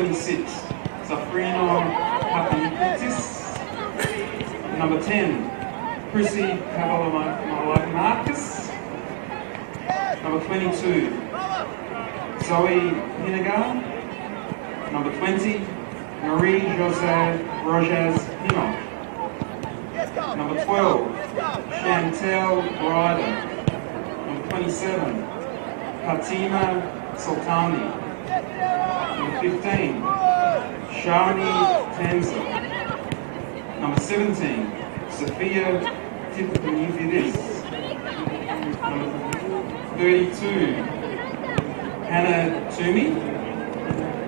76, Safrino Papadakis. Number 10, Chrissy Cavalamarcus. Number 22, Zoe Hinagar. Number 20, Marie-José Rojas Hino. Number 12, Chantel Ryder. Number 27, Fatima Sultani. Number 15, Shani Tanza. Number 17, Sophia Tipanidis. Number 32, Hannah Toomey.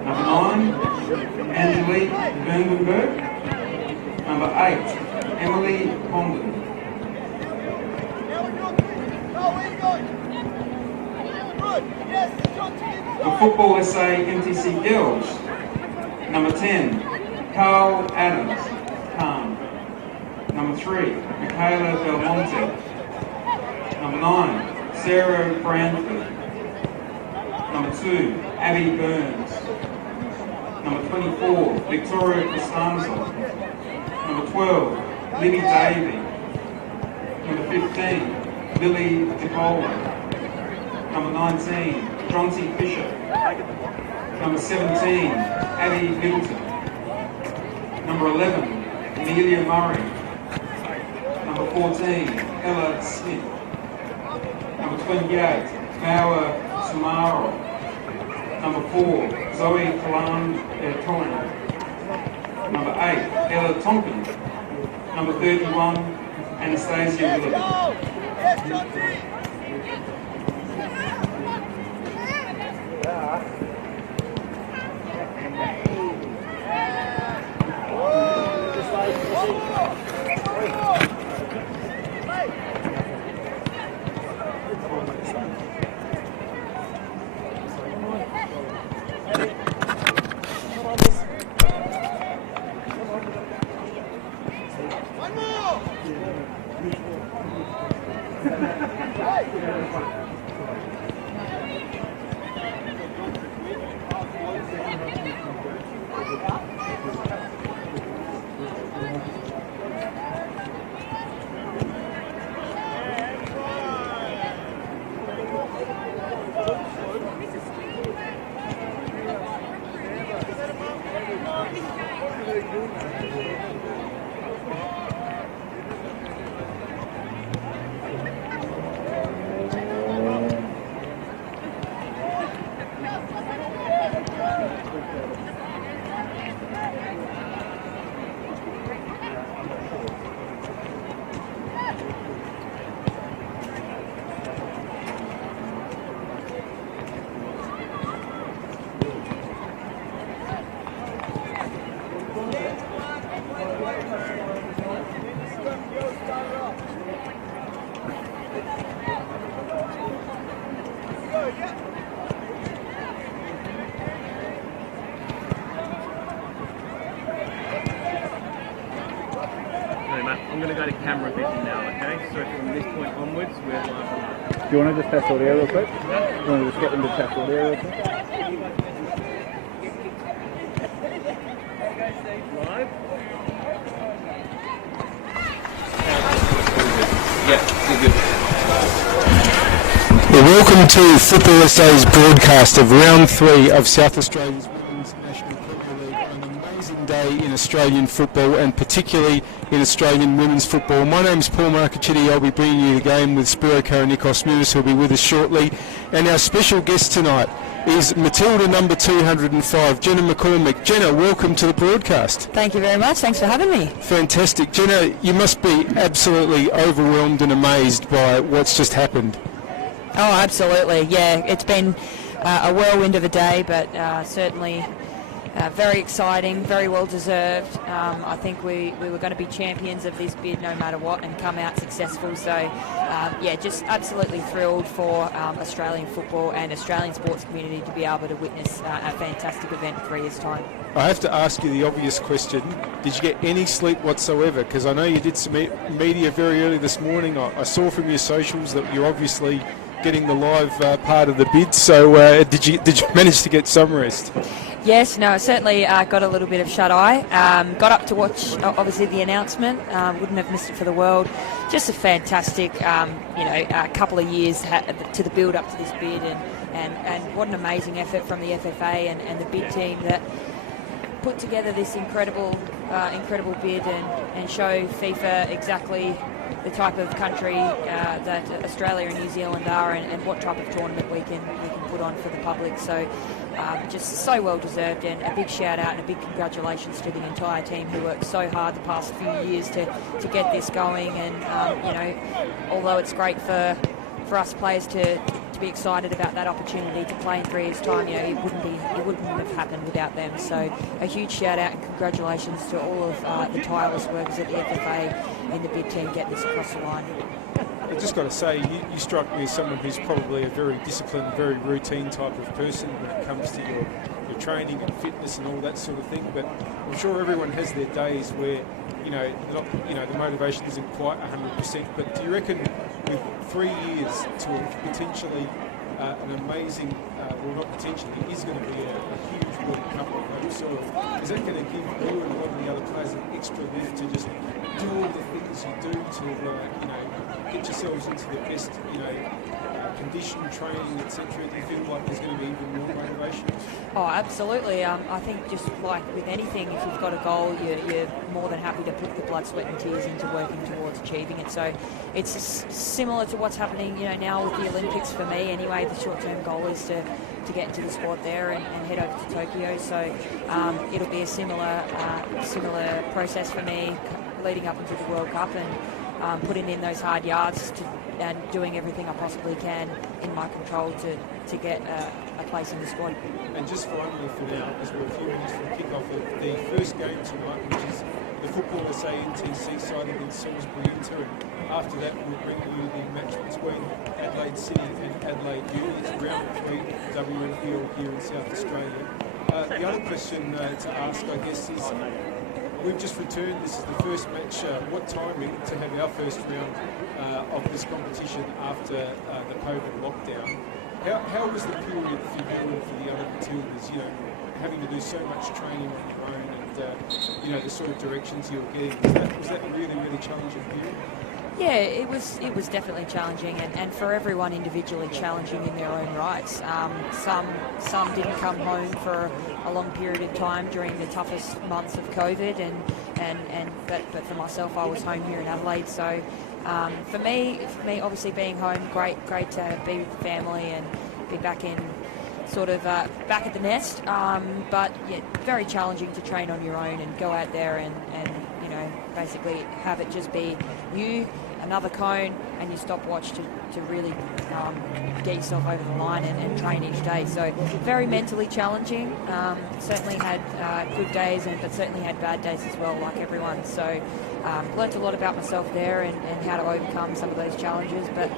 Number 9, Angelique Vandenberg. Number 8, Emily Condon. The Football SA NTC Girls. Number 10, Carl Adams, Calm. Number 3, Michaela Belmonte. Number 9, Sarah Branford. Number 2, Abby Burns. Number 24, Victoria Costanzo. Number 12, Libby Davey. Number 15, Lily DePola. Number 19, Jonty Fisher. Number 17, Abby Middleton. Number 11, Amelia Murray. Number 14, Ella Smith. Number 28, Maua Sumaro. Number 4, Zoe Tolan. Number 8, Ella Tonkin. Number 31, Anastasia Willoughby. I'm going to go to camera vision now, okay? So from this point onwards, we're live. Do you want to just test audio real quick? Do you want to just get them to test audio real quick? Live? Yeah, you're good. Well, welcome to Football SA's broadcast of round 3 of South Australia's Women's National Premier League on an amazing day in Australian football and particularly in Australian women's football. My name is Paul Marcachitti. I'll be bringing you the game with Spiro Karanikos Munis, who'll be with us shortly. And our special guest tonight is Matilda number 205, Jenna McCormick. Jenna, welcome to the broadcast. Thank you very much. Thanks for having me. Fantastic. Jenna, you must be absolutely overwhelmed and amazed by what's just happened. Oh, absolutely. Yeah, it's been a whirlwind of a day, but certainly very exciting, very well deserved. I think we were going to be champions of this bid no matter what and come out successful. So, yeah, just absolutely thrilled for Australian football and Australian sports community to be able to witness a fantastic event in 3 years' time. I have to ask you the obvious question. Did you get any sleep whatsoever? Because I know you did some media very early this morning. I saw from your socials that you're obviously getting the live part of the bid. So did you manage to get some rest? Yes, no, certainly got a little bit of shut-eye. Got up to watch, obviously, the announcement. Wouldn't have missed it for the world. Just a fantastic, couple of years to the build-up to this bid, and what an amazing effort from the FFA and the bid team that put together this incredible bid and show FIFA exactly the type of country that Australia and New Zealand are, and what type of tournament we can put on for the public. So just so well deserved, and a big shout out and a big congratulations to the entire team who worked so hard the past few years to get this going. And although it's great for us players to be excited about that opportunity to play in 3 years' time, it wouldn't have happened without them. So a huge shout out and congratulations to all of the tireless workers at the FFA and the bid team get this across the line. I just got to say, you strike me as someone who's probably a very disciplined, very routine type of person when it comes to your training and fitness and all that sort of thing. But I'm sure everyone has their days where the motivation isn't quite 100%. But do you reckon with 3 years to potentially an amazing, well, not potentially, it is going to be a huge World Cup on home soil, is that going to give you and a lot of the other players an extra lift to just do all the things you do to get yourselves into the best condition, training, etc.? Do you feel like there's going to be even more motivation? Oh, absolutely. I think just like with anything, if you've got a goal, you're more than happy to put the blood, sweat and tears into working towards achieving it. So it's similar to what's happening now with the Olympics for me anyway. The short-term goal is to get into the sport there and head over to Tokyo. So it'll be a similar process for me leading up into the World Cup, and putting in those hard yards and doing everything I possibly can in my control to get a place in the squad. And just finally for now, as we're a few minutes from kick-off of the first game tonight, which is the Football SA NTC side against Salisbury Inter, and after that we'll bring you the match between Adelaide City and Adelaide Uni. It's round 3 WNPL here in South Australia. The other question to ask, I guess, is we've just returned. This is the first match. What timing to have our first round of this competition after the COVID lockdown? How was the period for you and for the other Matildas? Having to do so much training on your own, and the sort of directions you were getting. Was that a really, really challenging period? Yeah, it was definitely challenging, and for everyone individually challenging in their own rights. Some didn't come home for a long period of time during the toughest months of COVID, but for myself, I was home here in Adelaide. So for me, obviously being home, great to be with the family and be back in sort of back at the nest. But yeah, very challenging to train on your own and go out there and basically have it just be you, another cone, and your stopwatch to really get yourself over the line and train each day. So very mentally challenging. Certainly had good days, but certainly had bad days as well, like everyone. So learnt a lot about myself there and how to overcome some of those challenges. But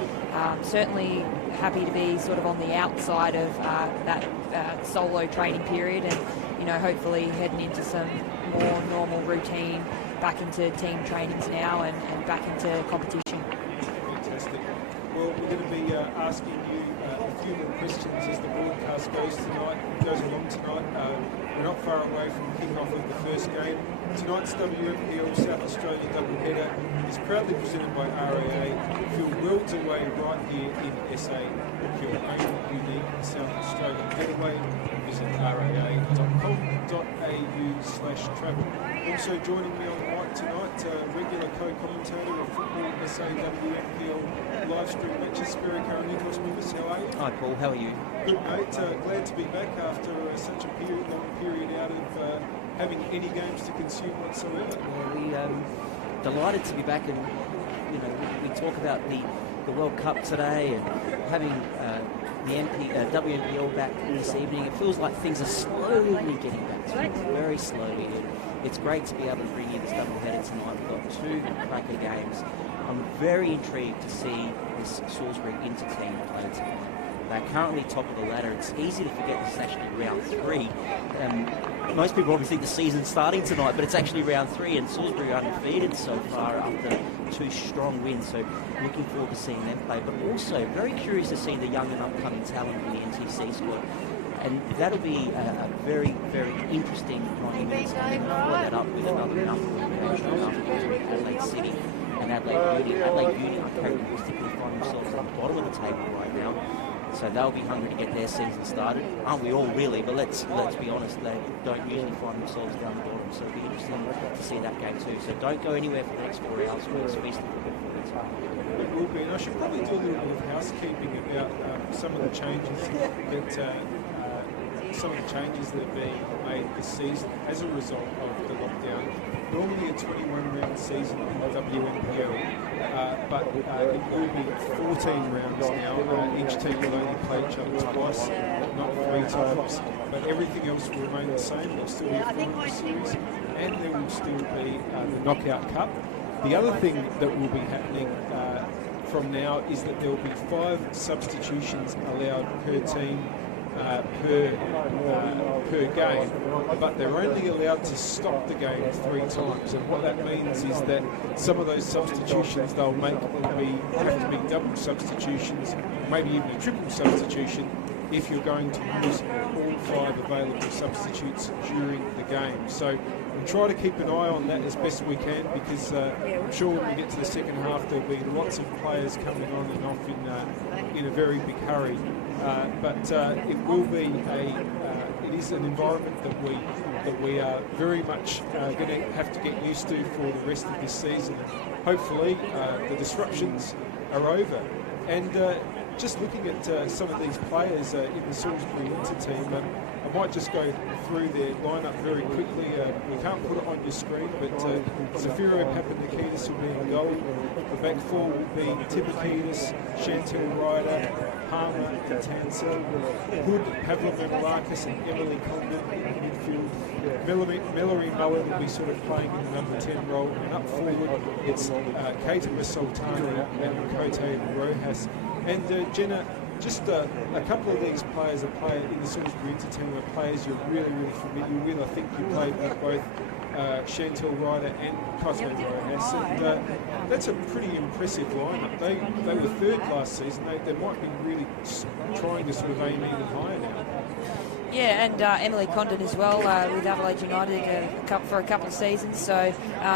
certainly happy to be sort of on the outside of that solo training period, and hopefully heading into some more normal routine, back into team trainings now and back into competition. Fantastic. Well, we're going to be asking you a few more questions as the broadcast goes along tonight. We're not far away from the kick-off of the first game. Tonight's WNPL South Australia doubleheader is proudly presented by RAA. Feel worlds away right here in SA. Book your own unique South Australian getaway. Visit raa.com.au/travel. Also joining me on the mic tonight, regular co-commentator of Football SA WNPL live stream matches, Spiro Karanikos with us. How are you? Hi Paul, how are you? Good mate, glad to be back after such a long period out of having any games to consume whatsoever. Yeah, we delighted to be back, and we talk about the World Cup today and having the WNPL back this evening. It feels like things are slowly getting back to it, very slowly. It's great to be able to bring you this doubleheader tonight. We've got 2 cracker games. I'm very intrigued to see this Salisbury Inter team play tonight. They're currently top of the ladder. It's easy to forget this is actually round 3. Most people probably think the season's starting tonight, but it's actually round 3, and Salisbury are undefeated so far after 2 strong wins. So looking forward to seeing them play, but also very curious to see the young and upcoming talent in the NTC squad. And that'll be a very, very interesting 90 minutes. And then follow that up with another enough engagement after Adelaide City and Adelaide Uni. Adelaide Uni, uncharacteristically find themselves at the bottom of the table right now. So they'll be hungry to get their season started. Aren't we all really? But let's be honest, they don't usually find themselves down the bottom. So it'll be interesting to see that game too. So don't go anywhere for the next 4 hours. We're feasting for it. It will be, and I should probably do a little bit of housekeeping about some of the changes that are being made this season as a result of the lockdown. Normally a 21-round season in the WNPL, but it will be 14 rounds now. Each team will only play each other twice, not 3 times, but everything else will remain the same. There will still be a final series, and there will still be the Knockout Cup. The other thing that will be happening from now is that there will be 5 substitutions allowed per team per game, but they're only allowed to stop the game 3 times. And what that means is that some of those substitutions they'll make have to be double substitutions, maybe even a triple substitution, if you're going to use all 5 available substitutes during the game. So we'll try to keep an eye on that as best we can, because I'm sure when we get to the second half there'll be lots of players coming on and off in a very big hurry. But it will be it is an environment that we are very much going to have to get used to for the rest of this season. Hopefully the disruptions are over. And just looking at some of these players in the Salisbury Inter team, I might just go through their lineup very quickly. We can't put it on your screen, but Zafiro Papanikidis will be in goal. The back 4 will be Tibakides, Chantel Ryder, Harmer, Tansa, Hood, Pavlo Menelakis and Emily Condon in midfield. Mallory Mullen will be sort of playing in the number 10 role, and up forward it's Keita Sultana and Kote Rojas. And Jenna, just a couple of these players in the Salisbury Inter team are players you're really, really familiar with. I think you played with both Chantel Ryder and Kote Rojas, and that's a pretty impressive lineup. They were 3rd last season. They might be really trying to sort of aim even higher now. Yeah, and Emily Condon as well with Adelaide United for a couple of seasons. So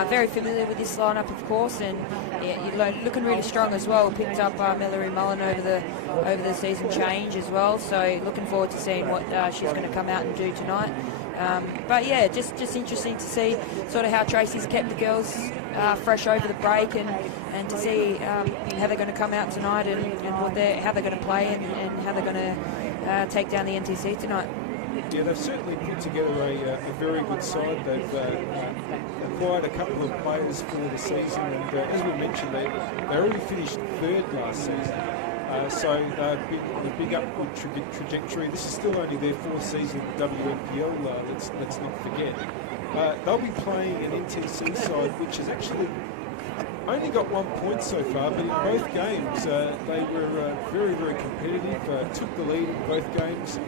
very familiar with this lineup, of course, and yeah, looking really strong as well. Picked up Mallory Mullen over the season change as well. So looking forward to seeing what she's going to come out and do tonight. But yeah, just interesting to see sort of how Tracy's kept the girls fresh over the break, and to see how they're going to come out tonight and how they're going to play and how they're going to take down the NTC tonight. Yeah, they've certainly put together a very good side. They've acquired a couple of players for the season, and as we mentioned, they already finished 3rd last season. So the big upward trajectory. This is still only their 4th season in WNPL. Let's not forget. They'll be playing an NTC side which has actually only got 1 point so far, but in both games they were very, very competitive. Took the lead in both games.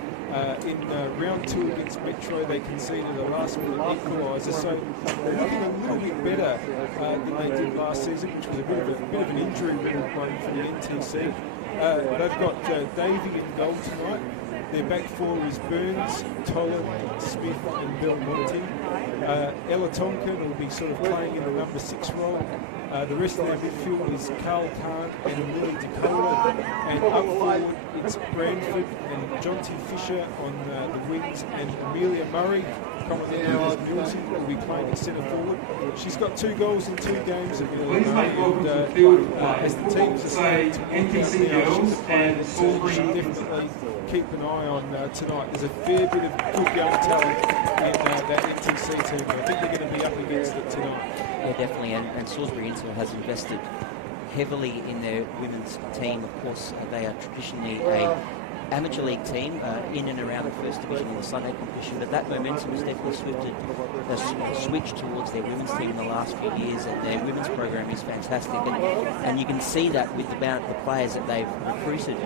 In round 2 against Metro, they conceded a last-minute equaliser, so they're looking a little bit better than they did last season, which was a bit of an injury-riddled one for the NTC. They've got Davey in goal tonight. Their back 4 is Burns, Tolan, Smith and Belmonte. Ella Tonkin will be sort of playing in the number 6 role. The rest of their midfield is Carl Khan and Lily Dakota. And up forward, it's Branford and Jonty Fisher on the wings, and Amelia Murray, commonly known as Milton, will be playing at centre forward. She's got 2 goals in 2 games, Amelia Murray, and as the teams are starting to NTC girls and Salisbury, should definitely keep an eye on tonight. There's a fair bit of good young talent in that NTC team. I think they're going to be up against it tonight. Yeah, definitely, and Salisbury Inter has invested heavily in their women's team. Of course, they are traditionally a amateur league team in and around the 1st division in the Sunday competition, but that momentum has definitely switched towards their women's team in the last few years, and their women's program is fantastic, and you can see that with the players that they've recruited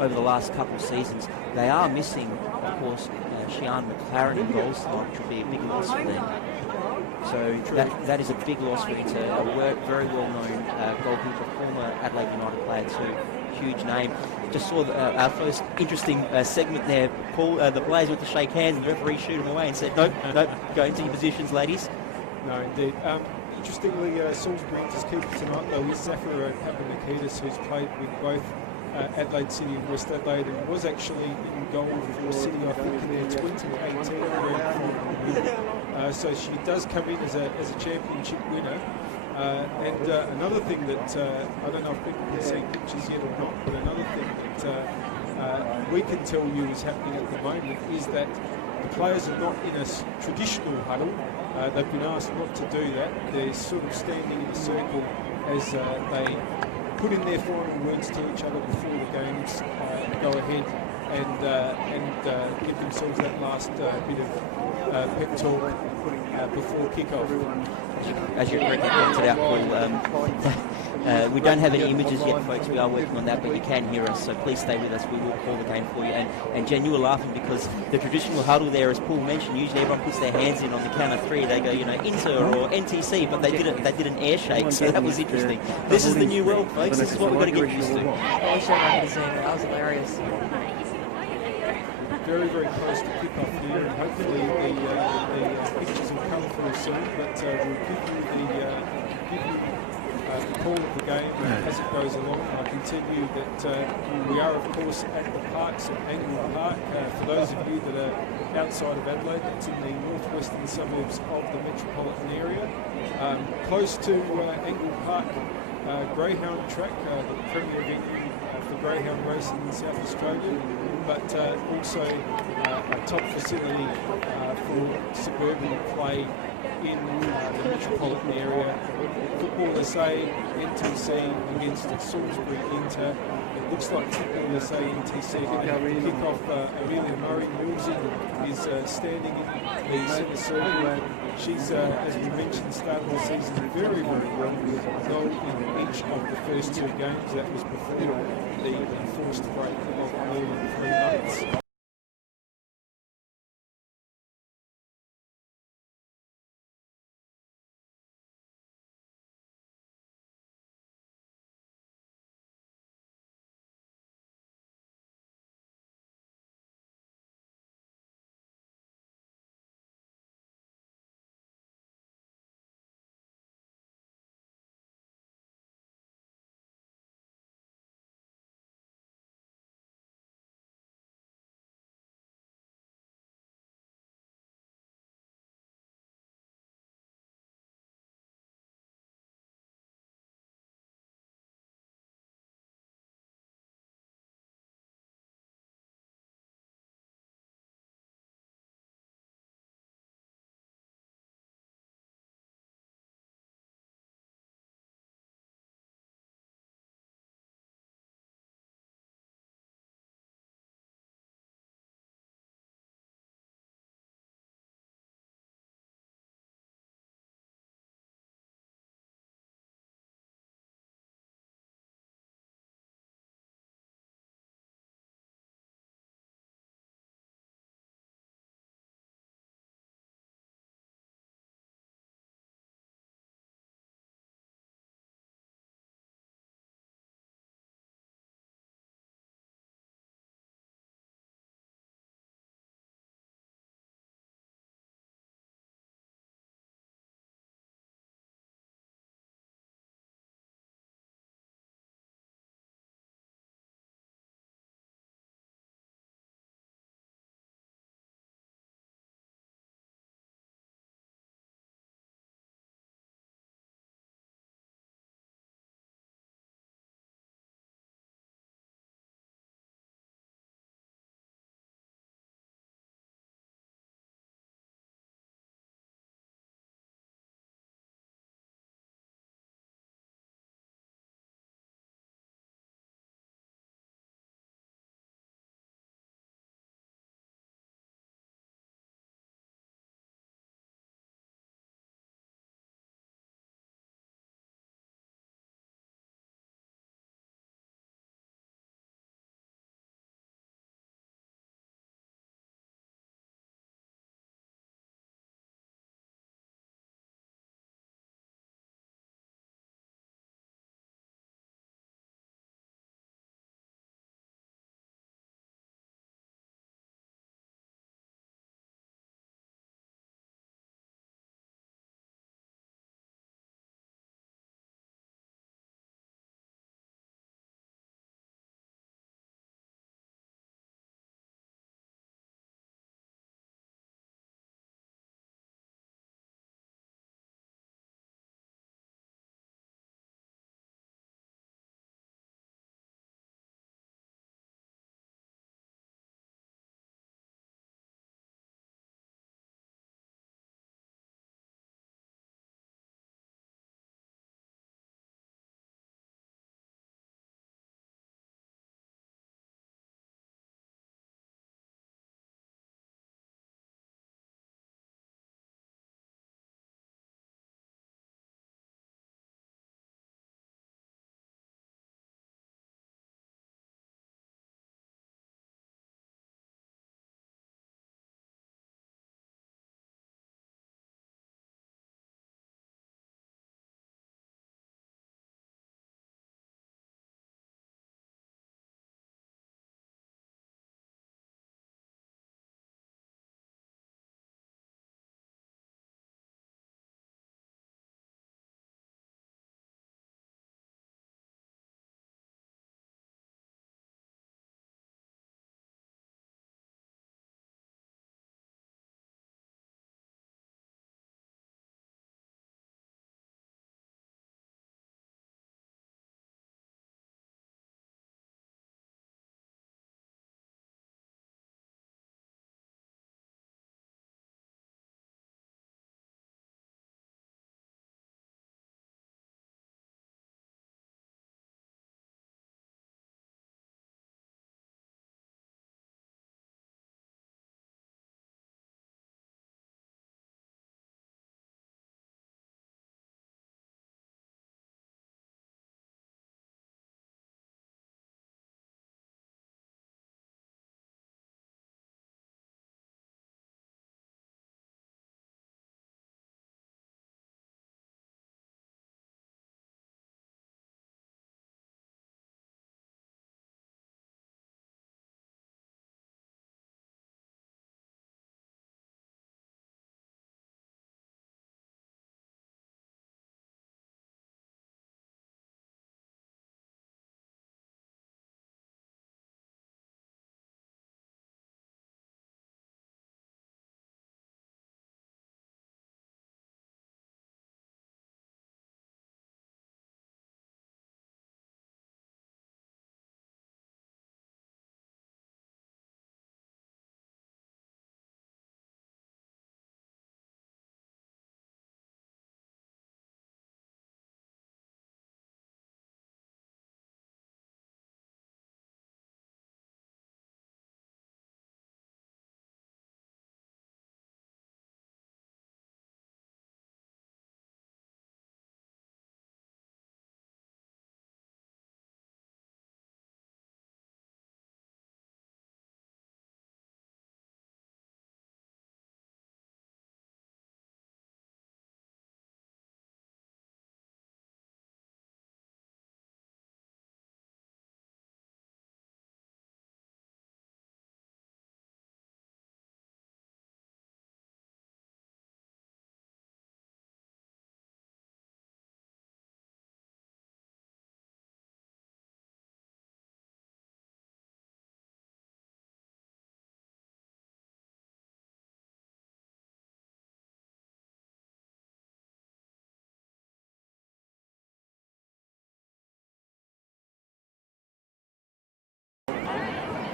over the last couple of seasons. They are missing, of course, Shian McLaren in goals tonight, which would be a big loss for them. So that is a big loss for Inter. A very well-known goalkeeper, former Adelaide United player too, huge name. Just saw our first interesting segment there, Paul. The players went to shake hands and the referee shooed them away and said, nope, go into your positions, ladies. No, indeed. Interestingly, Salisbury Inter's keeper tonight, though, is Zafar Papanikidis, who's played with both Adelaide City and West Adelaide, and was actually in goal for City, I think, in their 2018 grand final. So she does come in as a championship winner. And another thing that, I don't know if people can see pictures yet or not, but another thing that we can tell you is happening at the moment is that the players are not in a traditional huddle. They've been asked not to do that. They're sort of standing in a circle as they put in their final words to each other before the games go ahead and give themselves that last bit of pep talk before kick-off. As you correctly pointed out, Paul, we don't have any images yet, folks. We are working on that, but you can hear us, so please stay with us. We will call the game for you. And Jen, you were laughing because the traditional huddle there, as Paul mentioned, usually everyone puts their hands in on the count of three. They go, Inter or NTC, but they did an air shake, so that was interesting. This is the new world, folks. This is what we've got to get used to. I wish I could have seen it. That was hilarious. Very, very close to kick-off here, and hopefully the pictures will come through soon, but we'll give you the call of the game as it goes along. I can tell you that we are, of course, at the parks at Angle Park. For those of you that are outside of Adelaide, it's in the northwestern suburbs of the metropolitan area. Close to Angle Park Greyhound track, the premier venue for greyhound racing in South Australia, but also a top facility for suburban play in the metropolitan area. Football SA, NTC against Salisbury Inter. It looks like Football SA, NTC are going to kick off. Amelia Murray Millsy is standing in the centre circle. She's, as we mentioned, started the season very, very well with a goal in each of the first two games. That was before the enforced break of more than 3 months.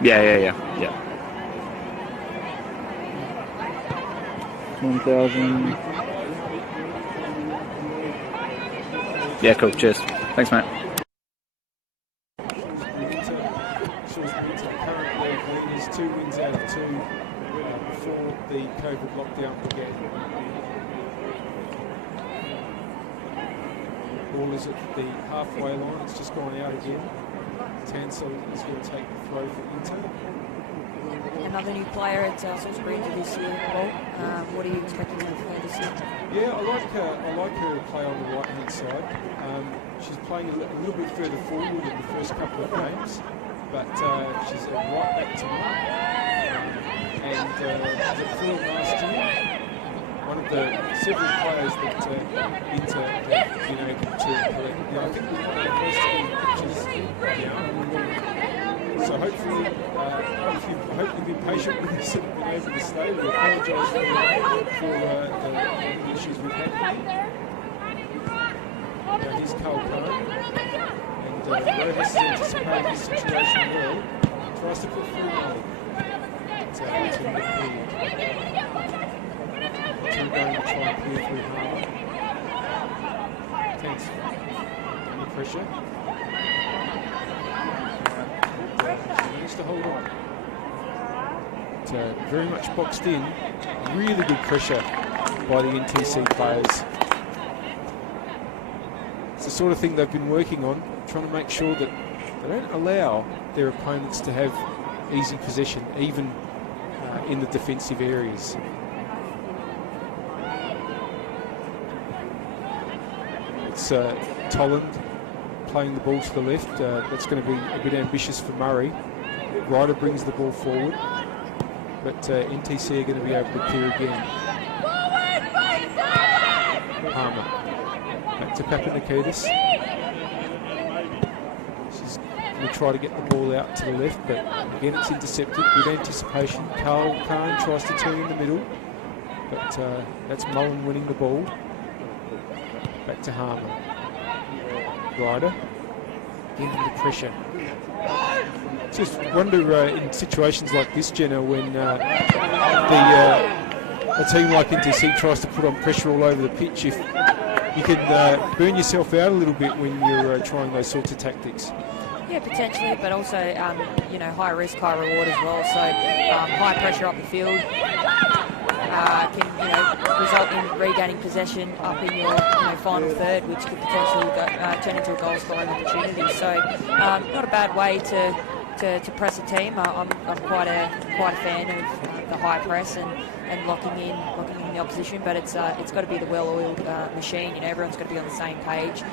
Yeah. 1,000. Yeah, cool. Cheers. Thanks, mate. Salisbury Inter currently leaders, 2 wins out of 2 before the COVID lockdown began. Ball is at the halfway line. It's just gone out again. Tansel is going to take the throw for Inter. Another new player at Salisbury Inter this year, Paul. What are you expecting from her this year? Yeah, I like her to play on the right-hand side. She's playing a little bit further forward in the first couple of games, but she's a right back tonight. And as a forward last year, one of the several players that Inter have been able to collect. Now, I think we've got the first pictures now. So hopefully, if you've been patient with us and been able to stay, we apologise for the issues we've had. Now here's Carl Cohen, and Rojas is anticipating this situation well. Tries to put through Molly. It's going to be cleared. Two going to try and clear through Harbour. Tense. Under pressure. Managed to hold on. It's very much boxed in. Really good pressure by the NTC players. It's the sort of thing they've been working on, trying to make sure that they don't allow their opponents to have easy possession, even in the defensive areas. It's Tolland playing the ball to the left. That's going to be a bit ambitious for Murray. Ryder brings the ball forward, but NTC are going to be able to clear again. Palmer back to Papanikidis. She's going to try to get the ball out to the left, but again it's intercepted. Good anticipation. Carl Khan tries to turn in the middle, but that's Mullen winning the ball. Back to Harmer. Ryder into the pressure. Just wonder in situations like this, Jenna, when a team like NTC tries to put on pressure all over the pitch, if you could burn yourself out a little bit when you're trying those sorts of tactics. Yeah, potentially, but also, high risk, high reward as well. So high pressure up the field can, result in regaining possession up in your final third, which could potentially turn into a goal scoring opportunity. So not a bad way to press a team. I'm quite a fan of the high press and locking in the opposition, but it's got to be the well-oiled machine. Everyone's got to be on the same page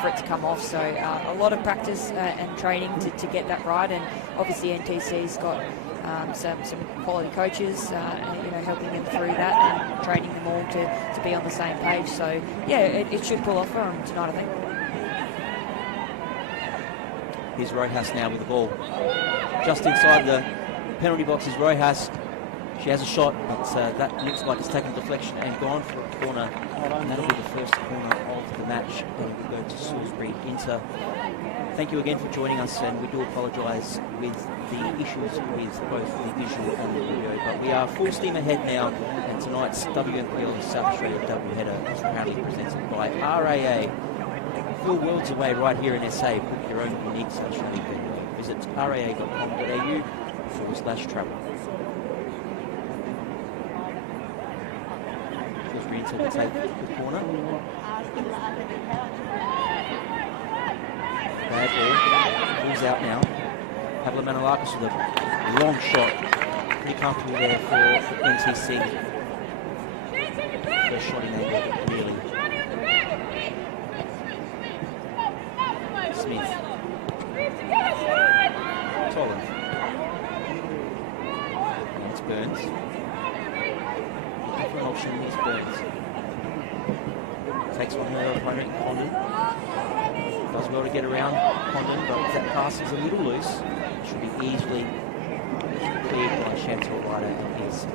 for it to come off. So a lot of practice and training to get that right, and obviously NTC's got some quality coaches, helping them through that and training them all to be on the same page. So yeah, it should pull off for them tonight, I think. Here's Rojas now with the ball. Just inside the penalty box is Rojas. She has a shot, but that looks like it's taken deflection and gone for a corner. And that'll be the first corner of the match. And we'll go to Salisbury Inter. Thank you again for joining us, and we do apologise with the issues with both the visual and the video. But we are full steam ahead now, and tonight's WNPL South Australia doubleheader is proudly presented by RAA. Feel worlds away right here in SA. Book your own unique South Australian venue. Visit raa.com.au/travel. Salisbury Inter will take the corner. Bad ball. Ball's out now. Pavla Manolakis with a long shot. Pretty comfortable there for NTC. First shot in there, really. Smith. Tolland. And it's Burns. Different option is Burns. Takes on her opponent, Condon. Does well to get around Condon, but if that pass is a little loose, it should be easily cleared by Chantal Ryder and his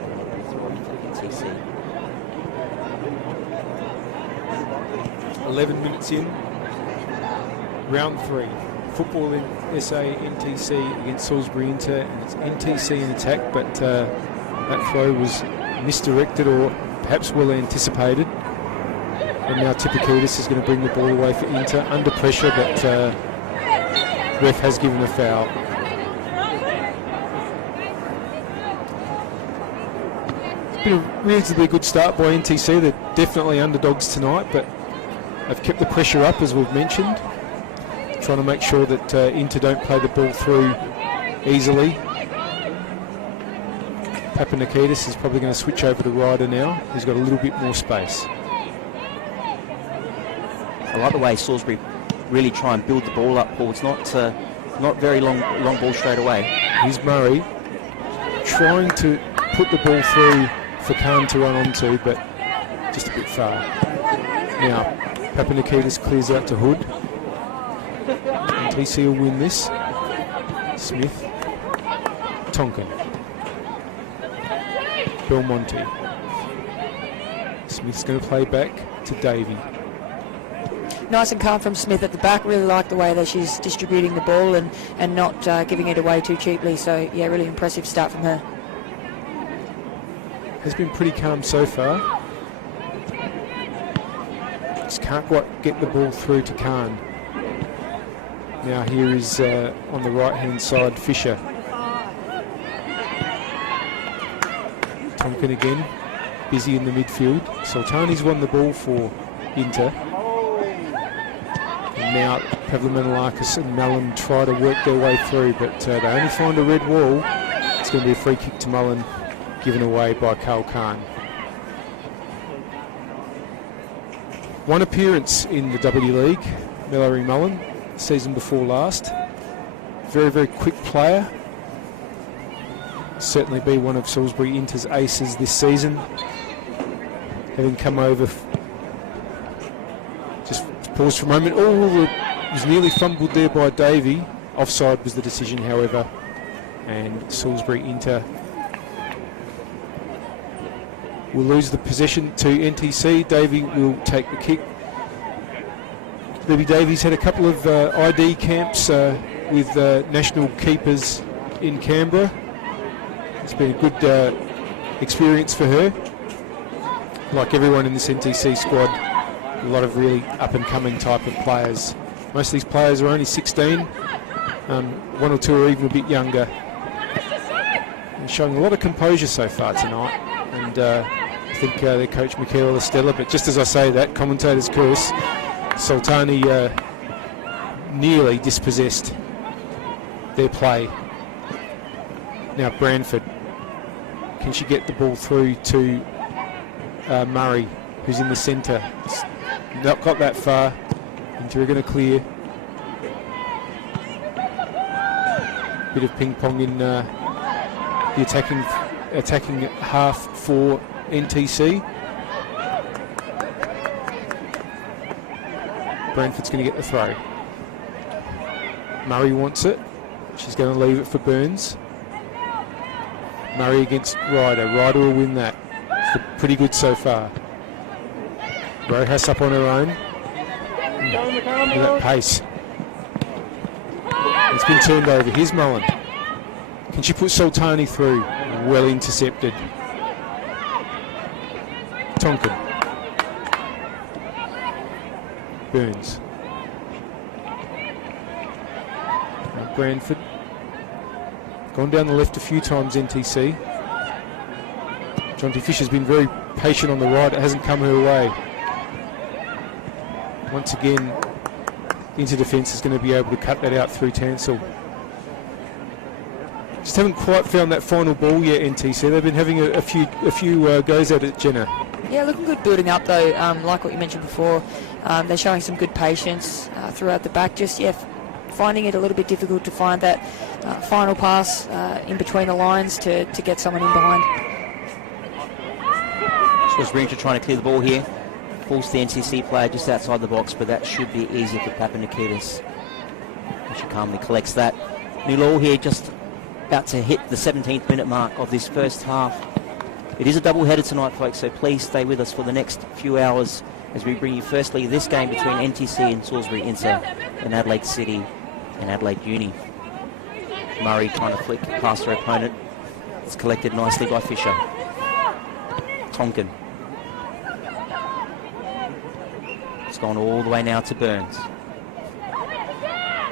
throw into the NTC. 11 minutes in. Round 3. Football in SA NTC against Salisbury Inter, and it's NTC in attack, but that throw was misdirected or perhaps well anticipated. And now Tipakidis is going to bring the ball away for Inter under pressure, but ref has given a foul. It's been a reasonably good start by NTC. They're definitely underdogs tonight, but they've kept the pressure up, as we've mentioned, trying to make sure that Inter don't play the ball through easily. Papanikidis is probably going to switch over to Ryder now. He's got a little bit more space. I like the way Salisbury really try and build the ball up, Paul. It's not very long ball straight away. Here's Murray trying to put the ball through for Khan to run onto, but just a bit far. Now, Papanikidis clears out to Hood. NTC will win this. Smith. Tonkin. Belmonte. Smith's going to play back to Davey. Nice and calm from Smith at the back. Really like the way that she's distributing the ball and not giving it away too cheaply. So, yeah, really impressive start from her. Has been pretty calm so far. Just can't quite get the ball through to Khan. Now here is on the right-hand side, Fisher. Tonkin again, busy in the midfield. Sultani's won the ball for Inter. And now Pavlomenolakis and Mullen try to work their way through, but they only find a red wall. It's going to be a free kick to Mullen, given away by Carl Khan. One appearance in the W League, Mallory Mullen, season before last. Very, very quick player. Certainly be one of Salisbury Inter's aces this season. Having come over, just pause for a moment. Oh, it was nearly fumbled there by Davey. Offside was the decision, however, and Salisbury Inter will lose the possession to NTC. Davey will take the kick. Libby Davies had a couple of ID camps with national keepers in Canberra. It's been a good experience for her. Like everyone in this NTC squad, a lot of really up-and-coming type of players. Most of these players are only 16. One or two are even a bit younger. And showing a lot of composure so far tonight. And I think their coach, Michaela Estella, but just as I say that, commentator's curse, Sultani nearly dispossessed their play. Now Branford, can she get the ball through to Murray, who's in the centre? Not got that far. Inter are going to clear. Bit of ping pong in the attacking half for NTC. Branford's going to get the throw. Murray wants it. She's going to leave it for Burns. Murray against Ryder. Ryder will win that. It's pretty good so far. Rojas up on her own. Look at that pace. It's been turned over. Here's Mullen. Can she put Sultani through? Well intercepted. Tonkin. Burns. Now Branford. Gone down the left a few times, NTC. Jonty Fisher's been very patient on the right. It hasn't come her way. Once again, Inter defence is going to be able to cut that out through Tansel. Just haven't quite found that final ball yet, NTC. They've been having a few goes at it, Jenna. Yeah, looking good building up though. Like what you mentioned before, they're showing some good patience throughout the back. Just finding it a little bit difficult to find that final pass in between the lines to get someone in behind. Salisbury Inter trying to clear the ball here. Falls the NTC player just outside the box, but that should be easy for Papanikidis. She calmly collects that. Milor here just about to hit the 17th minute mark of this first half. It is a double-header tonight, folks, so please stay with us for the next few hours as we bring you firstly this game between NTC and Salisbury Inter in Adelaide City And Adelaide Uni. Murray trying to flick past her opponent. It's collected nicely by Fisher. Tonkin. It's gone all the way now to Burns.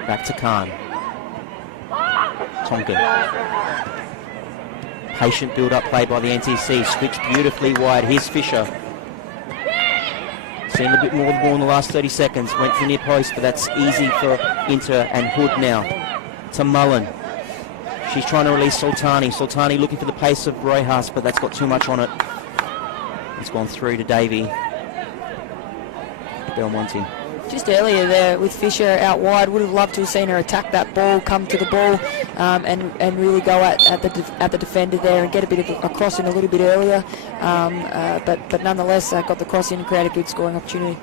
Back to Khan. Tonkin. Patient build-up play by the NTC. Switched beautifully wide. Here's Fisher. Seen a bit more of the ball in the last 30 seconds. Went for the near post, but that's easy for Inter and Hood now. To Mullen. She's trying to release Sultani. Sultani looking for the pace of Rojas, but that's got too much on it. It's gone through to Davey. Belmonte. Just earlier there with Fisher out wide, would have loved to have seen her attack that ball, come to the ball, and really go at the defender there and get a bit of a cross in a little bit earlier. But nonetheless, got the cross in and created a good scoring opportunity.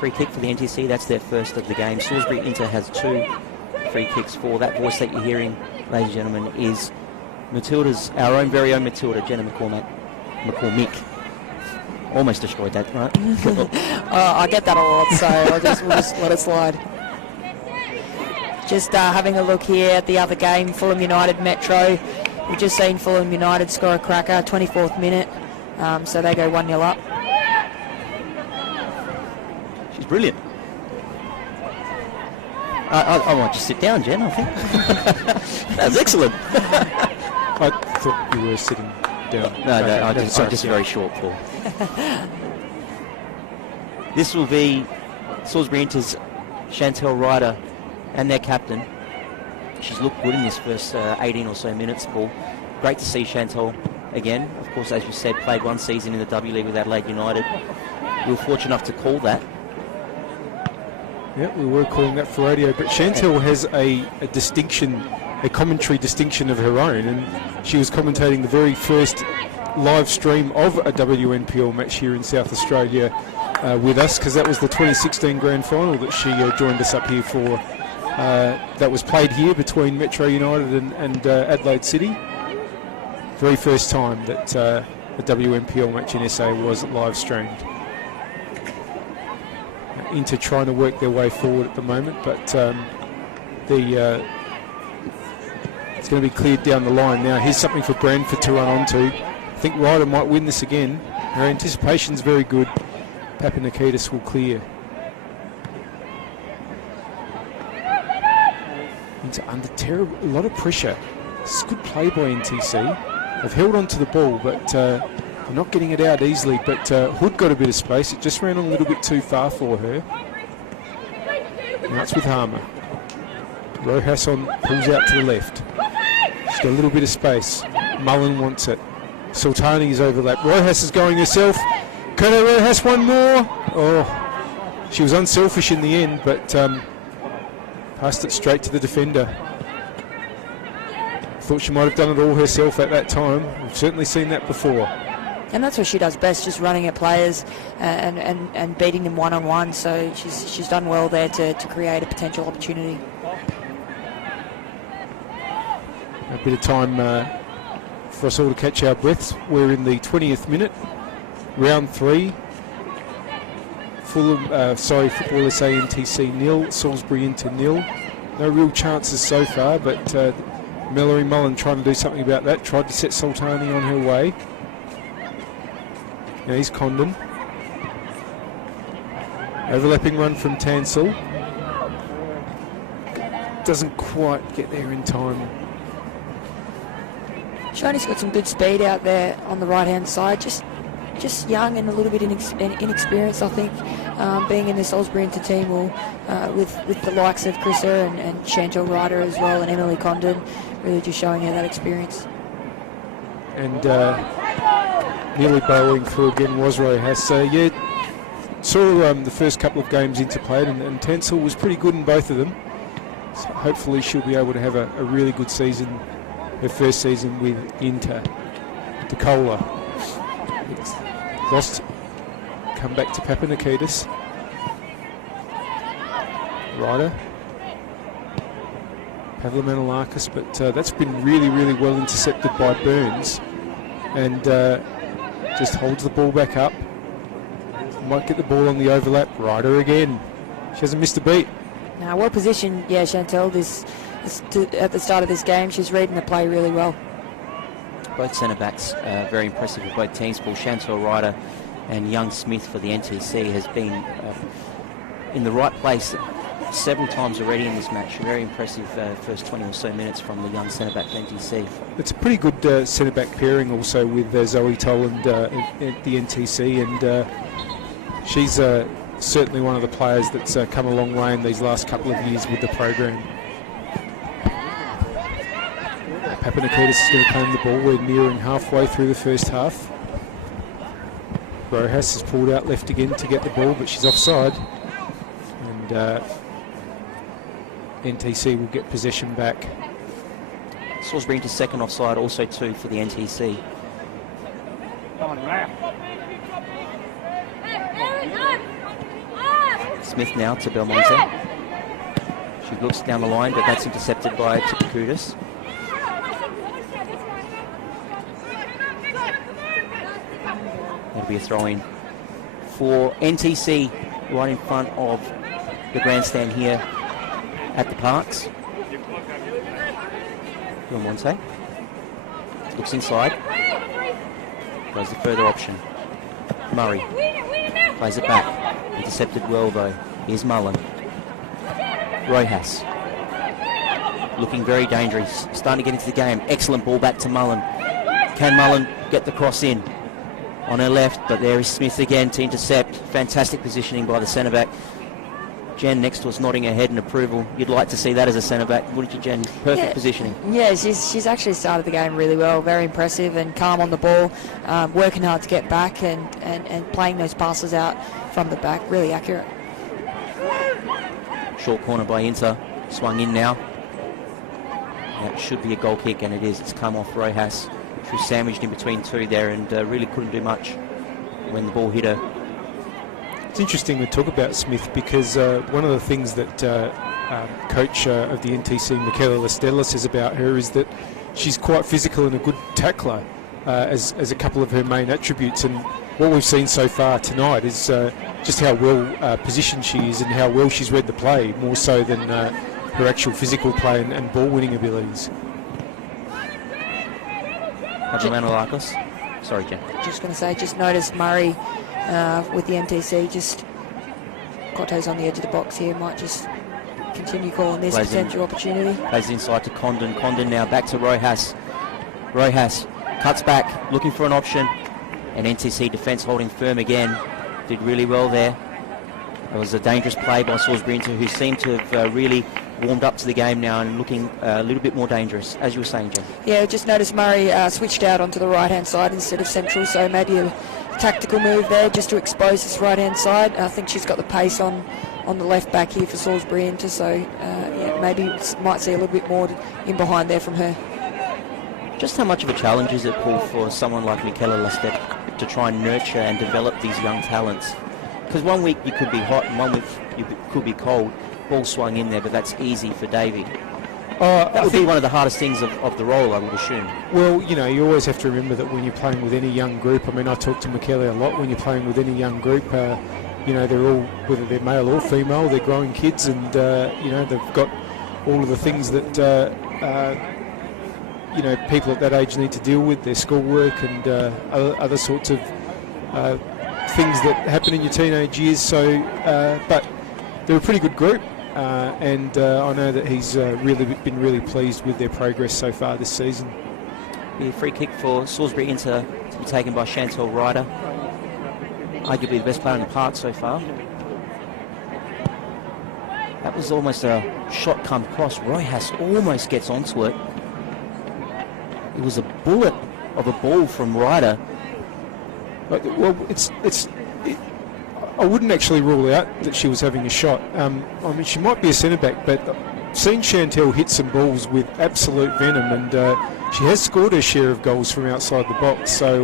Free kick for the NTC. That's their first of the game. Salisbury Inter has 2 free kicks for. That voice that you're hearing, ladies and gentlemen, is Matilda's, our own very own Matilda, Jenna McCormick. Almost destroyed that, right? I get that a lot, so we'll just let it slide. Just having a look here at the other game, Fulham United Metro. We've just seen Fulham United score a cracker, 24th minute, so they go 1-0 up. She's brilliant. I might just sit down, Jen, I think. That's excellent. I thought you were sitting down. No, I'm just very short, Paul. This will be Salisbury Inter's Chantel Ryder and their captain. She's looked good in this first 18 or so minutes, Paul. Great to see Chantel again. Of course, as you said, played 1 season in the W League with Adelaide United. We were fortunate enough to call that. Yeah, we were calling that for radio, but Chantel has a distinction, a commentary distinction of her own, and she was commentating the very first live stream of a WNPL match here in South Australia with us, because that was the 2016 grand final that she joined us up here for. That was played here between Metro United and Adelaide City. Very first time that a WNPL match in SA was live streamed. Inter trying to work their way forward at the moment, but it's going to be cleared down the line now. Here's something for Brandford to run onto. I think Ryder might win this again. Her anticipation's very good. Papanikidis will clear. Inter under a lot of pressure. It's good play by NTC. They've held on to the ball, but they're not getting it out easily. But Hood got a bit of space. It just ran a little bit too far for her. Now it's with Harmer. Rojas pulls out to the left. She's got a little bit of space. Mullen wants it. Sultani is overlapped. Rojas is going herself. Kono Rojas one more. Oh, she was unselfish in the end, but passed it straight to the defender. Thought she might have done it all herself at that time. We've certainly seen that before. And that's what she does best, just running at players and beating them one-on-one. So she's done well there to create a potential opportunity. A bit of time for us all to catch our breaths. We're in the 20th minute, round 3. Football SA NTC 0, Salisbury Inter 0. No real chances so far, but Mallory Mullen trying to do something about that. Tried to set Sultani on her way. Now he's Condon. Overlapping run from Tansel. Doesn't quite get there in time. Shoney's got some good speed out there on the right-hand side. Just young and a little bit inexperienced, I think. Being in the Salisbury Inter team will, with the likes of Chrissa and Chantel Ryder as well, and Emily Condon, really just showing her that experience. And nearly bowling through again was Rojas. So yeah, saw the first couple of games Inter played, and Tansel was pretty good in both of them. So hopefully she'll be able to have a really good season, her first season with Inter. DeCola. Lost. Come back to Papanikidis. Ryder. Pavla Manolakis, but that's been really, really well intercepted by Burns. And just holds the ball back up. Might get the ball on the overlap. Ryder again. She hasn't missed a beat. Well positioned, yeah, Chantel, at the start of this game. She's reading the play really well. Both centre-backs very impressive with both teams. Paul Chantel Ryder and Young Smith for the NTC has been in the right place several times already in this match. Very impressive first 20 or so minutes from the young centre-back for NTC. It's a pretty good centre-back pairing also with Zoe Toland at the NTC, and she's certainly one of the players that's come a long way in these last couple of years with the program. Papanakoutis is going to claim the ball. We're nearing halfway through the first half. Rojas has pulled out left again to get the ball, but she's offside. And NTC will get possession back. Salisbury into second offside, also 2 for the NTC. Smith now to Belmonte. She looks down the line, but that's intercepted by Papanakoutis. That'll be a throw-in for NTC right in front of the grandstand here at the Parks. Belmonte looks inside. Goes the further option. Murray plays it back. Intercepted well though. Here's Mullen. Rojas looking very dangerous. Starting to get into the game. Excellent ball back to Mullen. Can Mullen get the cross in? On her left, but there is Smith again to intercept. Fantastic positioning by the centre-back. Jen next to us nodding her head in approval. You'd like to see that as a centre-back, wouldn't you, Jen? Perfect positioning. Yeah, she's actually started the game really well. Very impressive and calm on the ball. Working hard to get back and playing those passes out from the back. Really accurate. Short corner by Inter. Swung in now. That should be a goal kick, and it is. It's come off Rojas. She was sandwiched in between two there and really couldn't do much when the ball hit her. It's interesting we talk about Smith because one of the things that coach of the NTC, Michaela Lestella, says about her is that she's quite physical and a good tackler as a couple of her main attributes. And what we've seen so far tonight is just how well positioned she is and how well she's read the play, more so than her actual physical play and ball-winning abilities. Sorry, Jen. Just going to say, just noticed Murray with the NTC, just Cotto's on the edge of the box here, might just continue calling this potential opportunity. Plays inside to Condon. Condon now back to Rojas. Rojas cuts back, looking for an option, and NTC defence holding firm again. Did really well there. It was a dangerous play by Salisbury, who seemed to have really warmed up to the game now and looking a little bit more dangerous, as you were saying, Jen. Yeah, just noticed Murray switched out onto the right-hand side instead of central, so maybe a tactical move there just to expose this right-hand side. I think she's got the pace on the left back here for Salisbury Inter, so yeah, maybe might see a little bit more in behind there from her. Just how much of a challenge is it, Paul, for someone like Michaela Lastet to try and nurture and develop these young talents? Because one week you could be hot and one week you could be cold. Ball swung in there, but that's easy for Davey. That would be one of the hardest things of the role, I would assume. Well, you know, you always have to remember that when you're playing with any young group, I mean, I talk to Michaela a lot, when you're playing with any young group, you know, they're all, whether they're male or female, they're growing kids and, you know, they've got all of the things that, you know, people at that age need to deal with, their schoolwork and other sorts of things that happen in your teenage years. So, but they're a pretty good group. And I know that he's been really pleased with their progress so far this season. The free kick for Salisbury Inter to be taken by Chantel Ryder, arguably the best player in the park so far. That was almost a shot come across. Rojas almost gets onto it. It was a bullet of a ball from Ryder. Well, I wouldn't actually rule out that she was having a shot. I mean, she might be a centre-back, but I've seen Chantel hit some balls with absolute venom, and she has scored her share of goals from outside the box, so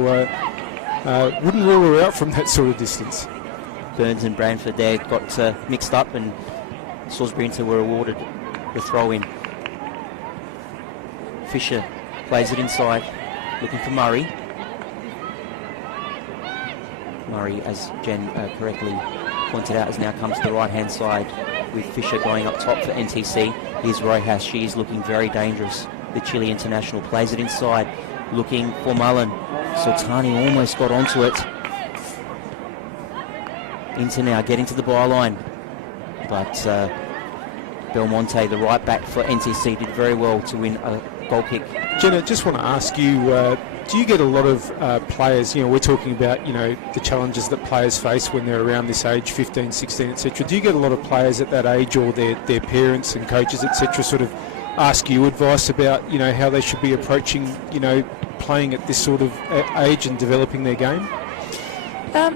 wouldn't rule her out from that sort of distance. Burns and Branford there got mixed up, and Salisbury Inter were awarded the throw-in. Fisher plays it inside, looking for Murray. Murray, as Jen correctly pointed out, has now come to the right-hand side with Fisher going up top for NTC. Here's Rojas. She is looking very dangerous. The Chile international plays it inside, looking for Mullen. Sultani almost got onto it. Into now, getting to the byline. But Belmonte, the right back for NTC, did very well to win a goal kick. Jenna, just want to ask you, do you get a lot of players, we're talking about, the challenges that players face when they're around this age, 15, 16, etc. Do you get a lot of players at that age, or their parents and coaches, etc., sort of ask you advice about, how they should be approaching, playing at this sort of age and developing their game?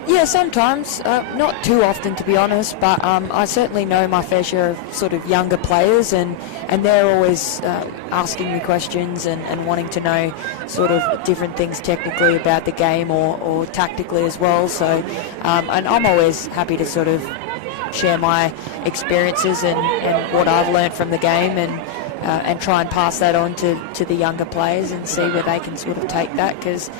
Yeah, sometimes. Not too often, to be honest, but I certainly know my fair share of sort of younger players, and they're always asking me questions and wanting to know sort of different things technically about the game or tactically as well. So, and I'm always happy to sort of share my experiences and what I've learned from the game, and try and pass that on to the younger players and see where they can sort of take that, because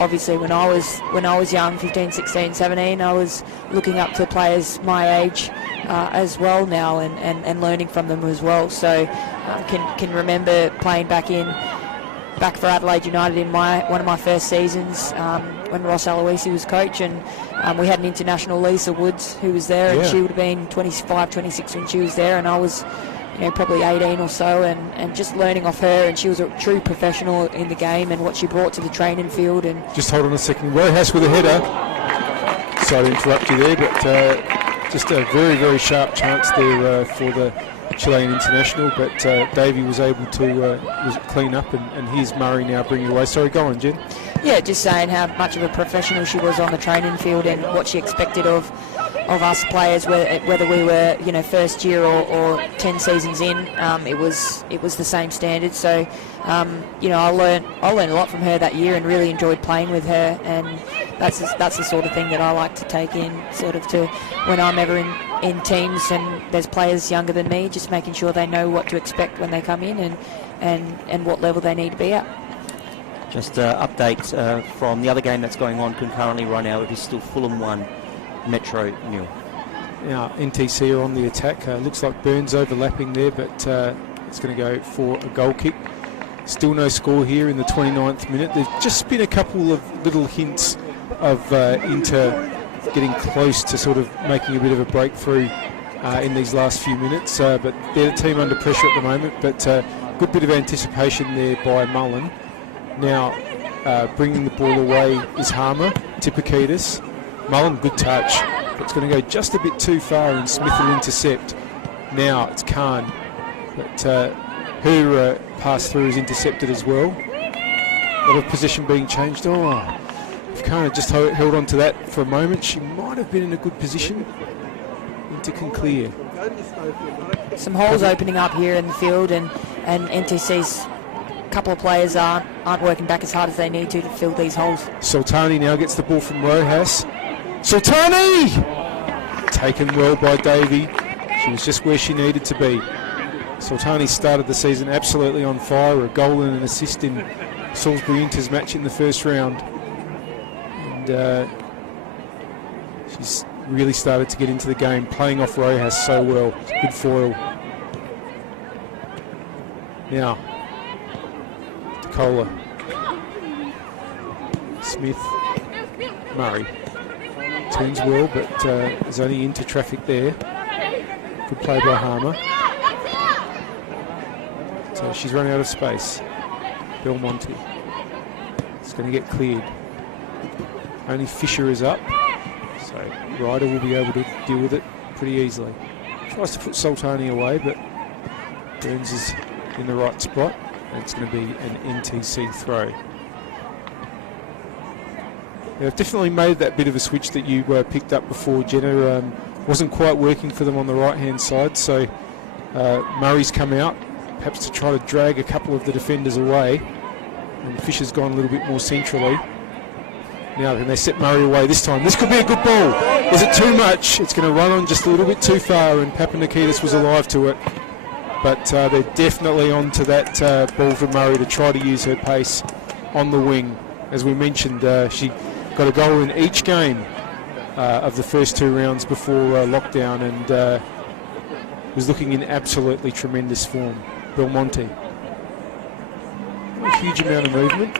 obviously when I was young, 15, 16, 17, I was looking up to players my age as well now, and learning from them as well. So I can remember playing back for Adelaide United in one of my first seasons when Ross Aloisi was coach, and we had an international, Lisa Woods, who was there, and she would have been 25, 26 when she was there, and I was probably 18 or so, and just learning off her, and she was a true professional in the game and what she brought to the training field. And just hold on a second, Rojas with a header. Sorry to interrupt you there, but just a very, very sharp chance there for the Chilean international, but Davey was able to clean up, and here's Murray now bringing away. Sorry, go on, Jen. Yeah, just saying how much of a professional she was on the training field and what she expected of us players, whether we were first year or 10 seasons in. It was the same standard. So I learned a lot from her that year and really enjoyed playing with her, and that's the sort of thing that I like to take in, sort of, to when I'm ever in teams and there's players younger than me, just making sure they know what to expect when they come in and what level they need to be at. Just update from the other game that's going on concurrently right now. It is still Fulham 1, Metro 0. Now NTC are on the attack. Looks like Burns overlapping there, but it's going to go for a goal kick. Still no score here in the 29th minute. There's just been a couple of little hints of Inter getting close to sort of making a bit of a breakthrough in these last few minutes, but they're the team under pressure at the moment. But good bit of anticipation there by Mullen. Now bringing the ball away is Harmer. Tipakidis. Mullen, good touch, but it's going to go just a bit too far, and Smith will intercept. Now it's Khan, but her pass through is intercepted as well. A lot of position being changed. If Khan had just held on to that for a moment, she might have been in a good position. Inter can clear. Some holes opening up here in the field, and NTC's couple of players aren't working back as hard as they need to fill these holes. Sultani now gets the ball from Rojas. Sultani! Taken well by Davey. She was just where she needed to be. Sultani started the season absolutely on fire, a goal and an assist in Salisbury Inter's match in the first round. And she's really started to get into the game, playing off Rojas so well. Good foil. Now, Kohler, Smith, Murray. Turns well, but there's only into traffic there. Good play by Harmer. So she's run out of space. Belmonte. It's going to get cleared. Only Fisher is up, so Ryder will be able to deal with it pretty easily. Tries to put Sultani away, but Burns is in the right spot, and it's going to be an NTC throw. They've definitely made that bit of a switch that you picked up before, Jenna. Wasn't quite working for them on the right-hand side, so Murray's come out, perhaps to try to drag a couple of the defenders away, and Fisher's gone a little bit more centrally. Now can they set Murray away this time? This could be a good ball. Is it too much? It's going to run on just a little bit too far, and Papanikidis was alive to it. But they're definitely on to that ball from Murray to try to use her pace on the wing. As we mentioned, she got a goal in each game of the first two rounds before lockdown, and was looking in absolutely tremendous form. Belmonte. A huge amount of movement.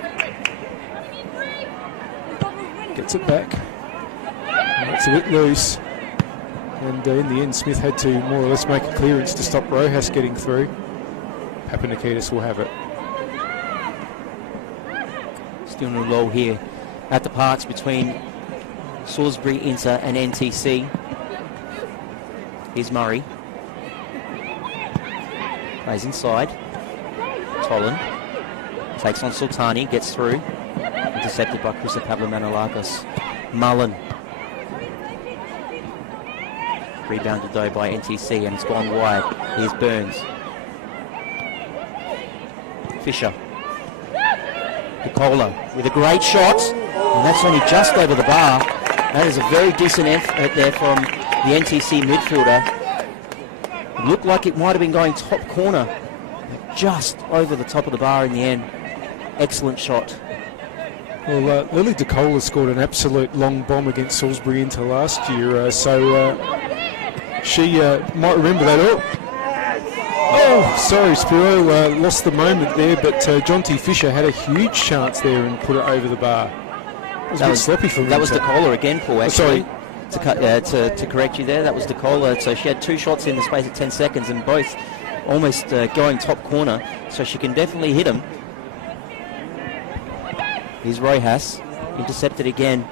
Gets it back. And it's a bit loose. And in the end, Smith had to more or less make a clearance to stop Rojas getting through. Papanikidis will have it. Still in a lull here at the Parks between Salisbury, Inter and NTC. Here's Murray. Plays inside. Tolan takes on Sultani, gets through. Intercepted by Chris Pablo-Manolakos. Mullen. Rebounded though by NTC and it's gone wide. Here's Burns. Fisher. Nicola with a great shot. And that's only just over the bar. That is a very decent effort there from the NTC midfielder. It looked like it might have been going top corner. Just over the top of the bar in the end. Excellent shot. Well, Lily DeCola scored an absolute long bomb against Salisbury Inter last year, so she might remember that. Oh, sorry, Spiro lost the moment there, but Jonty Fisher had a huge chance there and put it over the bar. It was a bit sloppy from that was DeCola again, Paul, actually. Sorry. To correct you there, that was DeCola. So she had 2 shots in the space of 10 seconds and both almost going top corner, so she can definitely hit them. Here's Rojas, intercepted again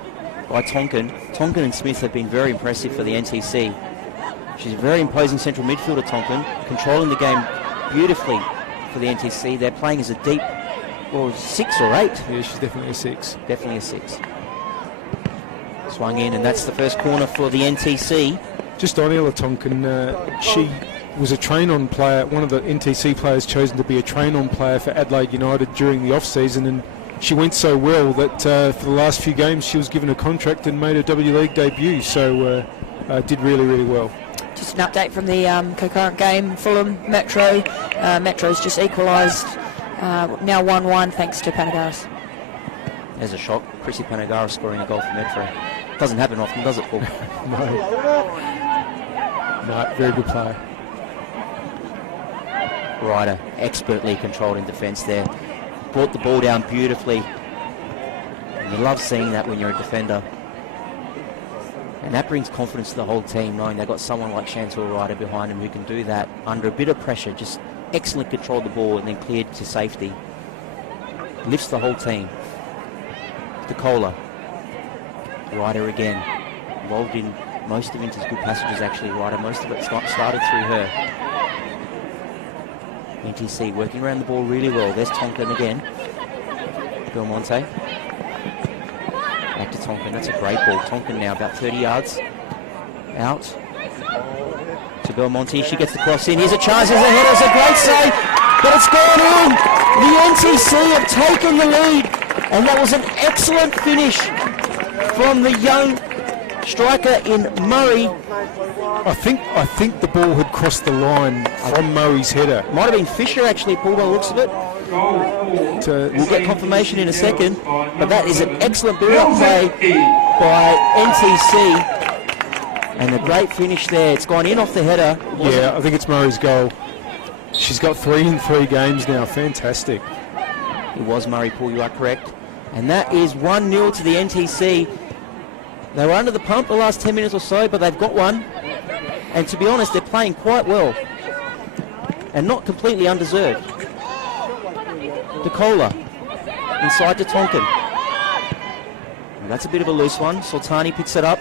by Tonkin. Tonkin and Smith have been very impressive for the NTC. She's a very imposing central midfielder, Tonkin, controlling the game beautifully for the NTC. They're playing as a deep, or 6 or 8. Yeah, she's definitely a 6. Definitely a 6. Swung in, and that's the first corner for the NTC. Just on Ella Tonkin, she was a train-on player. One of the NTC players chosen to be a train-on player for Adelaide United during the off-season, and she went so well that for the last few games she was given a contract and made a W League debut, so did really, really well. Just an update from the concurrent game. Fulham, Metro. Metro's just equalised. Now 1-1 thanks to Panagaris. There's a shock. Chrissy Panagaris scoring a goal for Metro. Doesn't happen often, does it, Paul? No, very good play. Ryder, expertly controlled in defence there. Brought the ball down beautifully. And you love seeing that when you're a defender. And that brings confidence to the whole team, knowing they've got someone like Chantal Ryder behind them who can do that under a bit of pressure. Just excellent control of the ball and then cleared to safety. Lifts the whole team. DeCola. Ryder again. Involved in most of Inter's good passages actually, Ryder. Most of it started through her. NTC working around the ball really well. There's Tonkin again. Belmonte. Back to Tonkin. That's a great ball. Tonkin now about 30 yards. Out. To Belmonte. She gets the cross in. Here's a chance. There's a header. It's a great save. But it's gone in. The NTC have taken the lead. And that was an excellent finish from the young striker in Murray. I think the ball had crossed the line from Murray's header. Might have been Fisher actually, Paul, by the looks of it. We'll get confirmation in a second, but that is an excellent build-up play by NTC. And a great finish there. It's gone in off the header. Yeah, I think it's Murray's goal. She's got 3 in 3 games now. Fantastic. It was Murray, Paul, you are correct. And that is 1-0 to the NTC. They were under the pump the last 10 minutes or so, but they've got one. And to be honest, they're playing quite well. And not completely undeserved. DeCola. Inside to Tonkin. And that's a bit of a loose one. Sultani picks it up.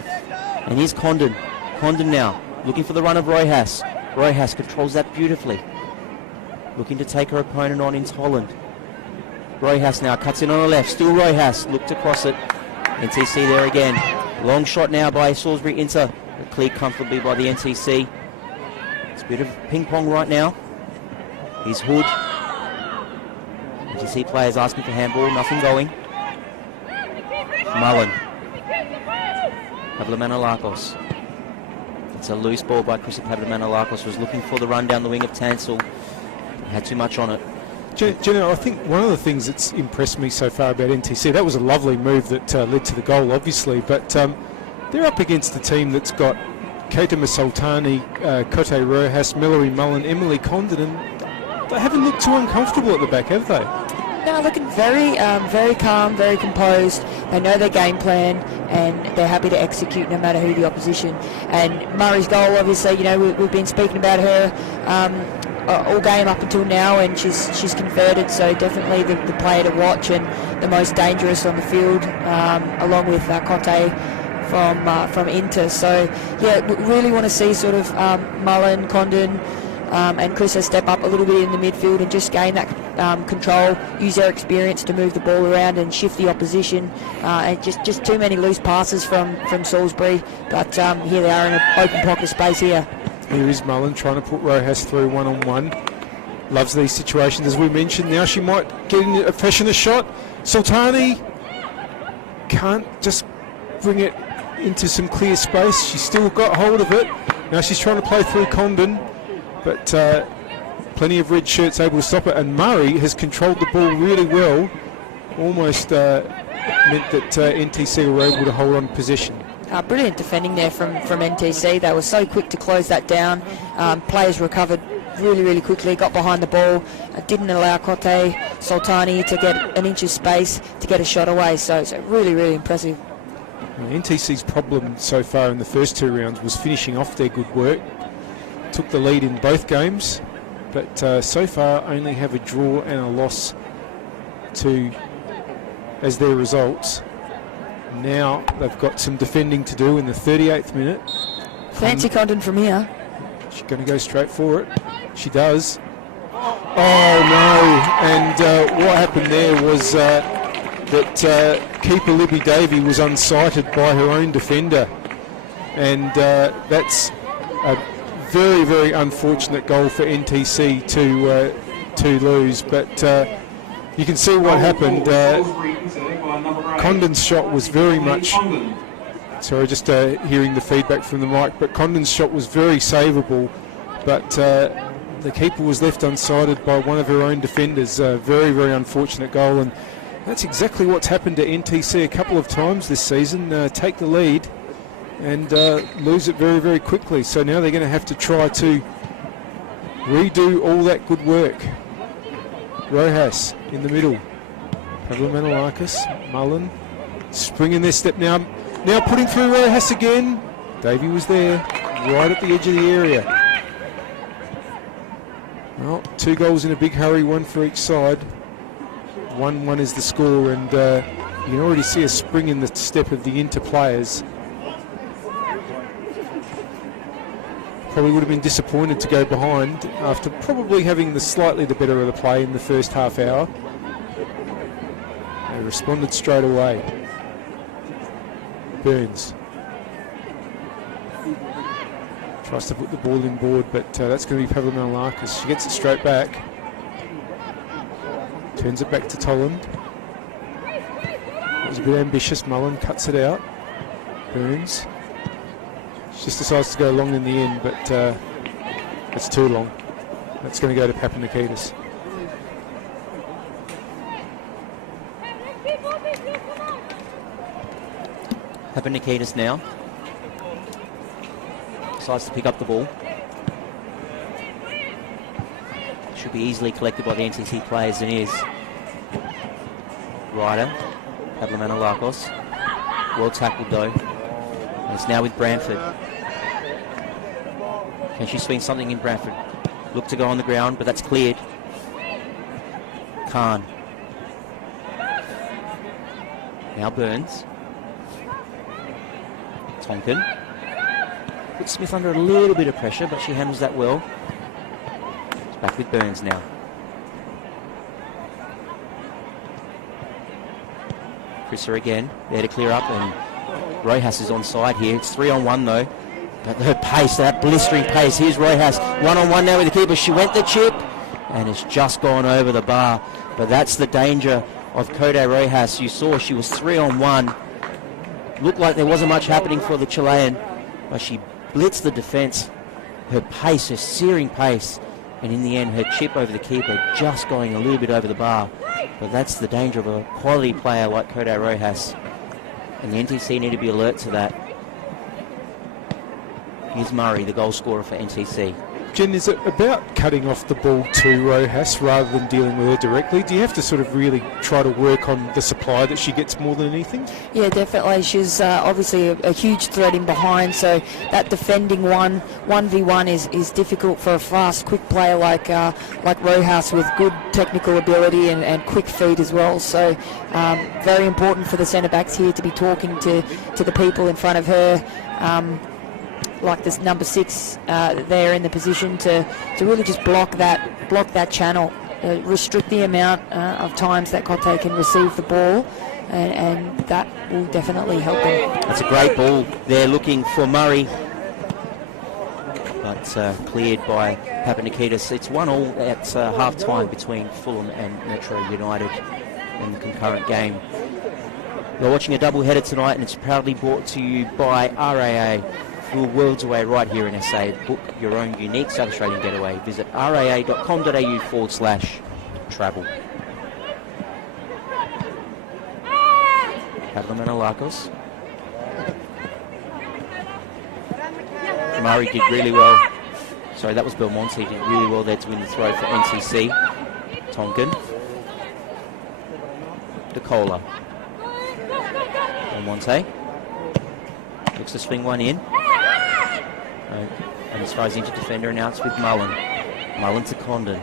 And here's Condon. Condon now, looking for the run of Rojas. Rojas controls that beautifully. Looking to take her opponent on in Holland. Rojas now cuts in on the left. Still Rojas. Looked to cross it. NTC there again. Long shot now by Salisbury Inter. Cleared comfortably by the NTC. It's a bit of ping pong right now. Here's Hood. NTC players asking for handball. Nothing going. Mullen. Pablo-Manolakos. It's a loose ball by Chris Pablo-Manolakos. Was looking for the run down the wing of Tansel. Had too much on it. Jenna, I think one of the things that's impressed me so far about NTC, that was a lovely move that led to the goal, obviously, but they're up against a team that's got Keita Sultani, Kote Rojas, Mallory Mullen, Emily Condon, and they haven't looked too uncomfortable at the back, have they? No, looking very calm, very composed. They know their game plan, and they're happy to execute no matter who the opposition. And Murray's goal, obviously, you know, we've been speaking about her all game up until now, and she's converted. So definitely the player to watch and the most dangerous on the field, along with Kote from Inter. So yeah, we really want to see sort of Mullen, Condon, and Chrissa step up a little bit in the midfield and just gain that control, use their experience to move the ball around and shift the opposition. And just too many loose passes from Salisbury, but here they are in an open pocket of space here. Here is Mullen trying to put Rojas through one-on-one. Loves these situations, as we mentioned. Now she might get in a fashion a shot. Sultani can't just bring it into some clear space. She's still got hold of it. Now she's trying to play through Condon, but plenty of red shirts able to stop it. And Murray has controlled the ball really well. Almost meant that NTC were able to hold on possession. Brilliant defending there from NTC. They were so quick to close that down. Players recovered really quickly, got behind the ball, didn't allow Kote Sultani to get an inch of space to get a shot away. So really impressive. NTC's problem so far in the first two rounds was finishing off their good work. Took the lead in both games, but so far only have a draw and a loss as their results. Now they've got some defending to do in the 38th minute. Fancy Condon from here. She's going to go straight for it. She does. Oh no! And what happened there was that keeper Libby Davey was unsighted by her own defender, and that's a very unfortunate goal for NTC to lose. But you can see what happened. Condon's shot was very much... Sorry, just hearing the feedback from the mic, but Condon's shot was very savable, but the keeper was left unsighted by one of her own defenders. Very unfortunate goal, and that's exactly what's happened to NTC a couple of times this season. Take the lead and lose it very quickly. So now they're going to have to try to redo all that good work. Rojas in the middle. Pablo Manolakis, Mullen, springing their step now. Now putting through Rojas again. Davey was there, right at the edge of the area. Well, 2 goals in a big hurry, one for each side. 1-1 is the score, and you can already see a spring in the step of the Inter players. Probably would have been disappointed to go behind after probably having slightly the better of the play in the first half hour. They responded straight away. Burns tries to put the ball in board, but that's going to be Pablo Manolakis. She gets it straight back. Turns it back to Tolland. It was a bit ambitious. Mullen cuts it out. Burns. She just decides to go long in the end, but it's too long. That's going to go to Papanikidis. Papanikidis now decides to pick up the ball. Should be easily collected by the NTC players, and is. Ryder, Pablo Manolakis, well tackled though. And it's now with Bramford. Can she swing something in Bramford? Look to go on the ground, but that's cleared. Khan. Now Burns. Tonkin. Puts Smith under a little bit of pressure, but she handles that well. It's back with Burns now. Chrissa again, there to clear up, and Rojas is onside here. It's 3-on-1 though. But her pace, that blistering pace. Here's Rojas, 1-on-1 now with the keeper. She went the chip, and it's just gone over the bar. But that's the danger of Kote Rojas. You saw she was 3-on-1. Looked like there wasn't much happening for the Chilean, but she blitzed the defence. Her pace, her searing pace, and in the end her chip over the keeper just going a little bit over the bar. But that's the danger of a quality player like Kote Rojas, and the NTC need to be alert to that. Here's Murray, the goal scorer for NTC. Jen, is it about cutting off the ball to Rojas rather than dealing with her directly? Do you have to sort of really try to work on the supply that she gets more than anything? Yeah, definitely. She's obviously a huge threat in behind, so that defending 1v1 is difficult for a fast, quick player like Rojas with good technical ability and quick feet as well. So very important for the centre-backs here to be talking to the people in front of her. Like this number 6 there in the position to really just block that channel, restrict the amount of times that Cote can receive the ball, and that will definitely help them. That's a great ball there looking for Murray, but cleared by Papanikidis. It's 1-1 at half-time between Fulham and Metro United in the concurrent game. You're watching a double-header tonight, and it's proudly brought to you by RAA. We're worlds away right here in SA. Book your own unique South Australian getaway. Visit raa.com.au/travel. Pavlomanolakos. Murray did really well. Sorry, that was Belmonte. Did really well there to win the throw for NTC. Tonkin. DeCola. Belmonte. Looks to swing one in. And as far as into defender, and now it's with Mullen. Mullen to Condon.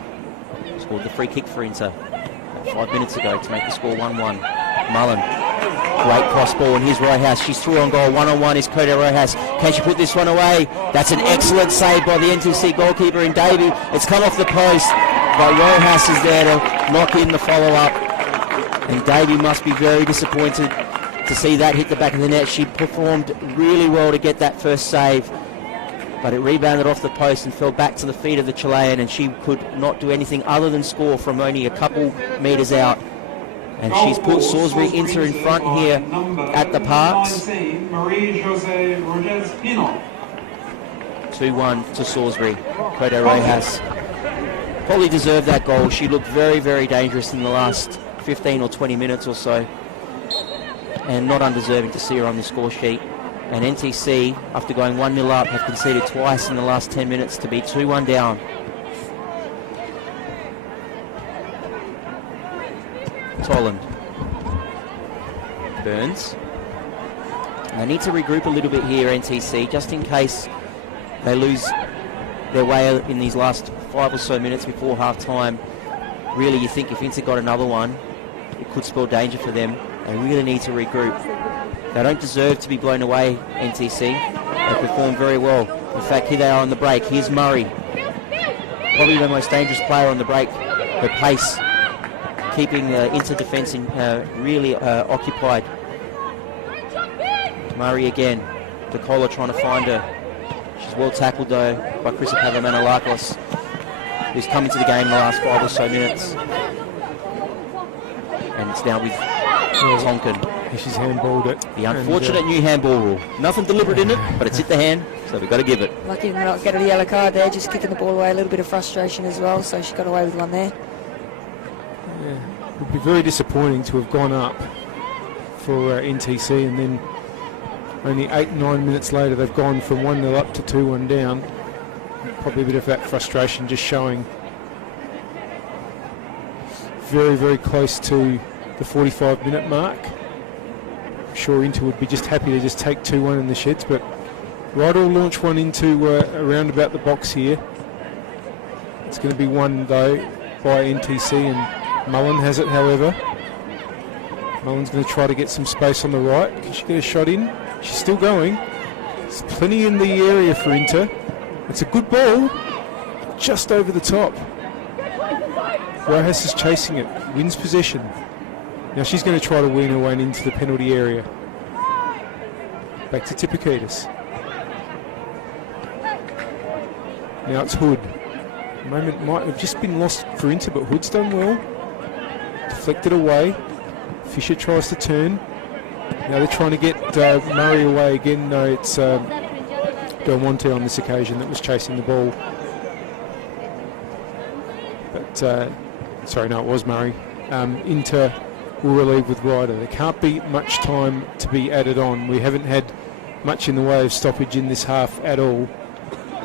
Scored the free kick for Inter 5 minutes ago to make the score 1-1. Mullen, great cross ball, and here's Rojas. She's through on goal. 1-on-1 is Cote Rojas. Can she put this one away? That's an excellent save by the NTC goalkeeper in Davey. It's come off the post, but Rojas is there to knock in the follow-up. And Davey must be very disappointed to see that hit the back of the net. She performed really well to get that first save, but it rebounded off the post and fell back to the feet of the Chilean, and she could not do anything other than score from only a couple metres out. And she's put Salisbury Inter in front here at the Parks. 2-1 to Salisbury. Cote Rojas probably deserved that goal. She looked very, very dangerous in the last 15 or 20 minutes or so, and not undeserving to see her on the score sheet. And NTC, after going 1-0 up, have conceded twice in the last 10 minutes to be 2-1 down. Tolland. Burns. And they need to regroup a little bit here, NTC, just in case they lose their way in these last 5 or so minutes before half-time. Really, you think if Inter got another one, it could spell danger for them. They really need to regroup. They don't deserve to be blown away, NTC. They performed very well. In fact, here they are on the break. Here's Murray. Probably the most dangerous player on the break. Her pace, keeping the Inter defence really occupied. Murray again. DeCola trying to find her. She's well tackled though by Chrissy Pavlomanolakos, who's come into the game in the last 5 or so minutes. And it's now with Tonkin. She's handballed it. The unfortunate new handball rule. Nothing deliberate in it, but it's hit the hand, so we've got to give it. Lucky to not get a yellow card there, just kicking the ball away. A little bit of frustration as well, so she got away with one there. Yeah, it would be very disappointing to have gone up for NTC, and then only 8-9 minutes later they've gone from 1-0 up to 2-1 down. Probably a bit of that frustration just showing. Very, very close to the 45-minute mark. I'm sure Inter would be just happy to just take 2-1 in the sheds, but Ryder will launch one into around about the box here. It's going to be won though by NTC, and Mullen has it, however. Mullen's going to try to get some space on the right. Can she get a shot in? She's still going. There's plenty in the area for Inter. It's a good ball, just over the top. Rojas is chasing it, wins possession. Now she's going to try to win her way into the penalty area. Back to Tipakidis. Now it's Hood. The moment might have just been lost for Inter, but Hood's done well. Deflected away. Fisher tries to turn. Now they're trying to get Murray away again. No, it's Belmonte on this occasion that was chasing the ball. But, sorry, no, it was Murray. Inter will relieve with Ryder. There can't be much time to be added on. We haven't had much in the way of stoppage in this half at all.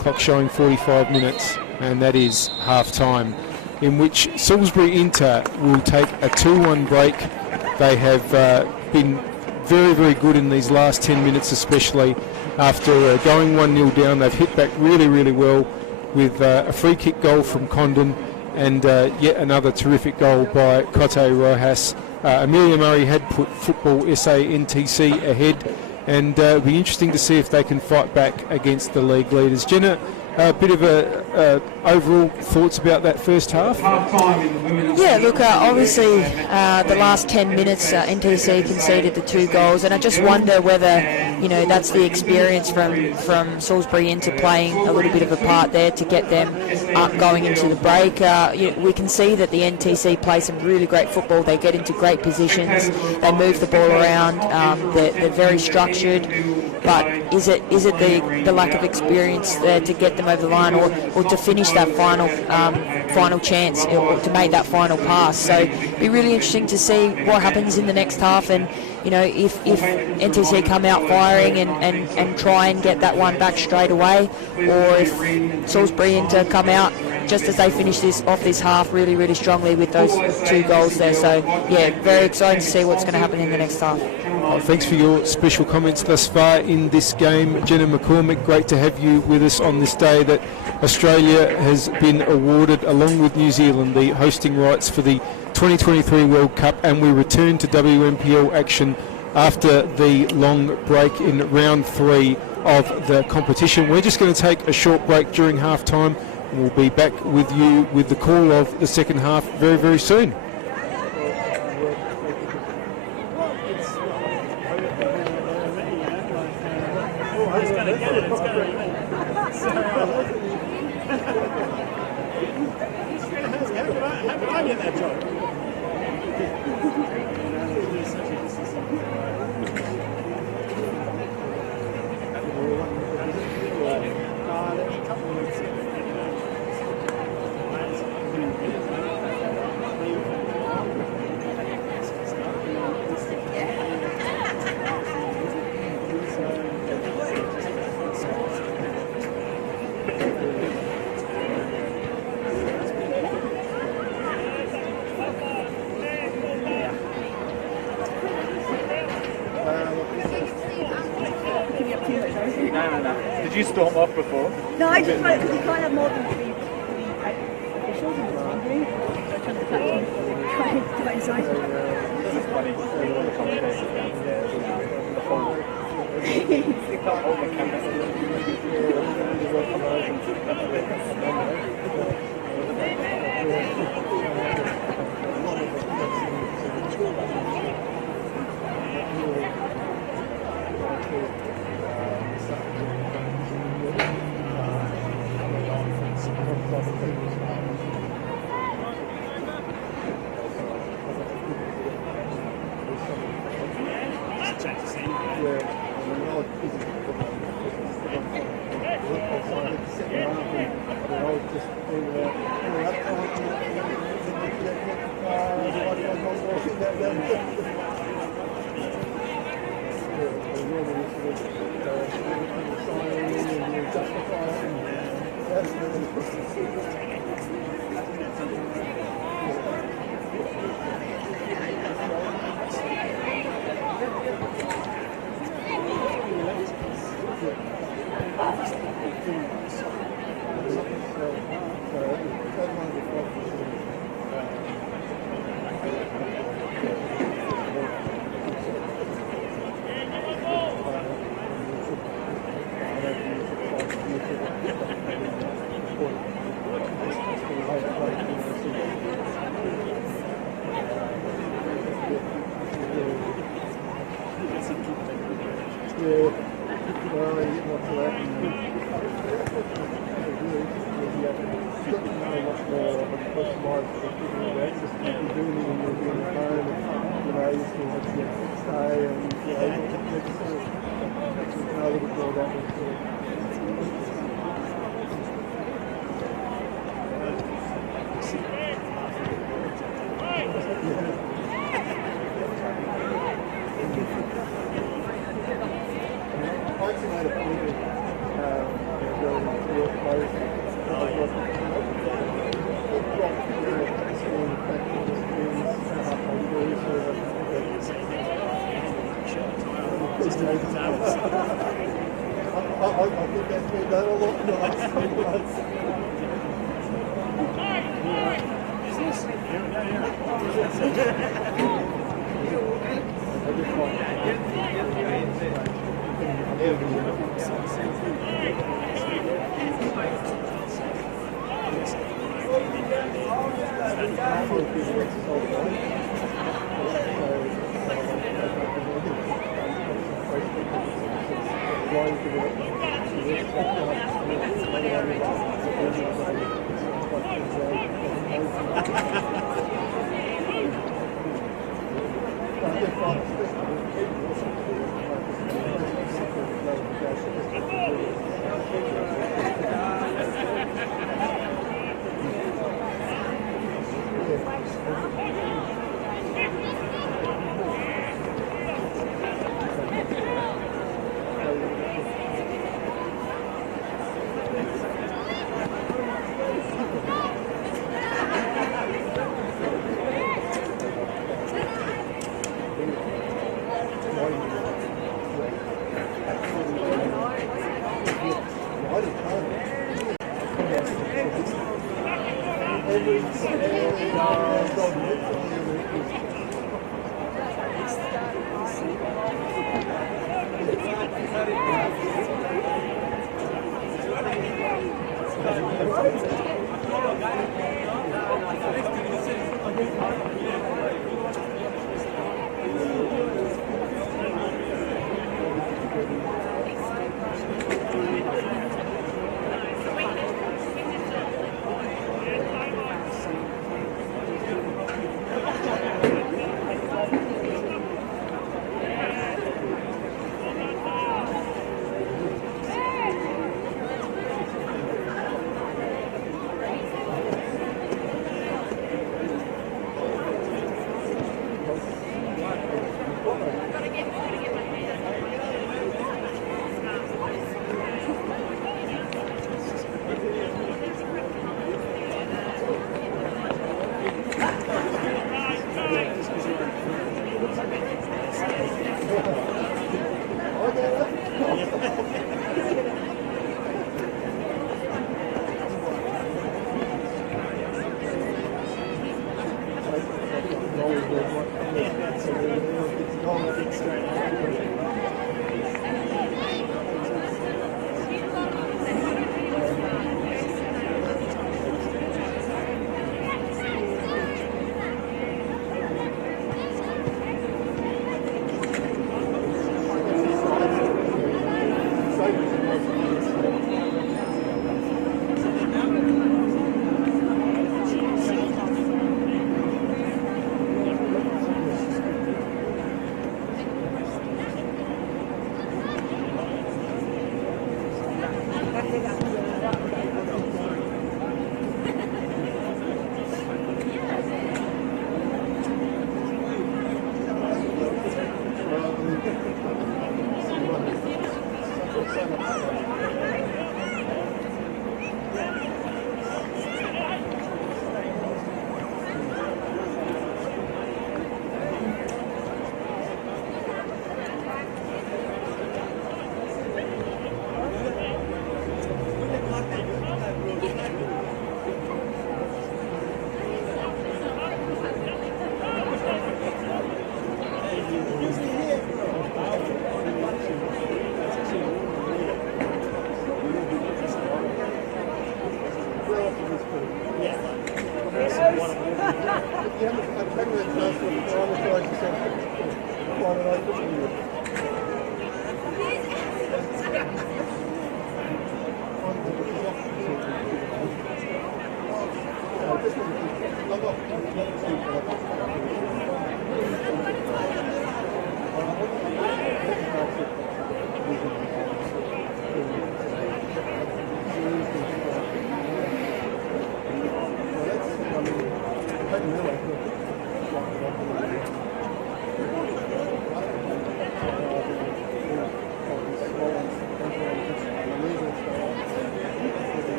clock showing 45 minutes, and that is half-time, in which Salisbury Inter will take a 2-1 break. They have been very, very good in these last 10 minutes, especially after going 1-0 down. They've hit back really, really well with a free kick goal from Condon and yet another terrific goal by Cote Rojas. Amelia Murray had put Football SA NTC ahead, and it'll be interesting to see if they can fight back against the league leaders. Jenna, a bit of overall thoughts about that first half? Yeah, look, obviously the last 10 minutes NTC conceded the 2 goals, and I just wonder whether, that's the experience from Salisbury into playing a little bit of a part there to get them up going into the break. We can see that the NTC play some really great football. They get into great positions, they move the ball around, they're very structured. But is it the lack of experience there to get them over the line, or to finish that final chance, or to make that final pass? So it'd be really interesting to see what happens in the next half, and if NTC come out firing and try and get that one back straight away, or if Salisbury Inter come out just as they finish this half really, really strongly with those 2 goals there. So yeah, very excited to see what's going to happen in the next half. Thanks for your special comments thus far in this game, Jenna McCormick. Great to have you with us on this day that Australia has been awarded, along with New Zealand, the hosting rights for the 2023 World Cup, and we return to WNPL action after the long break in round 3 of the competition. We're just going to take a short break during half time, and we'll be back with you with the call of the second half very, very soon. Did you storm off before? No, I just wrote because you can't have more than 3 officials in the team, do you? So I tried to catch them, trying to get inside. This is funny. All the commentators downstairs the phone. They can't hold the camera. just to move his arms. I think that's been done a lot in the last 10 months.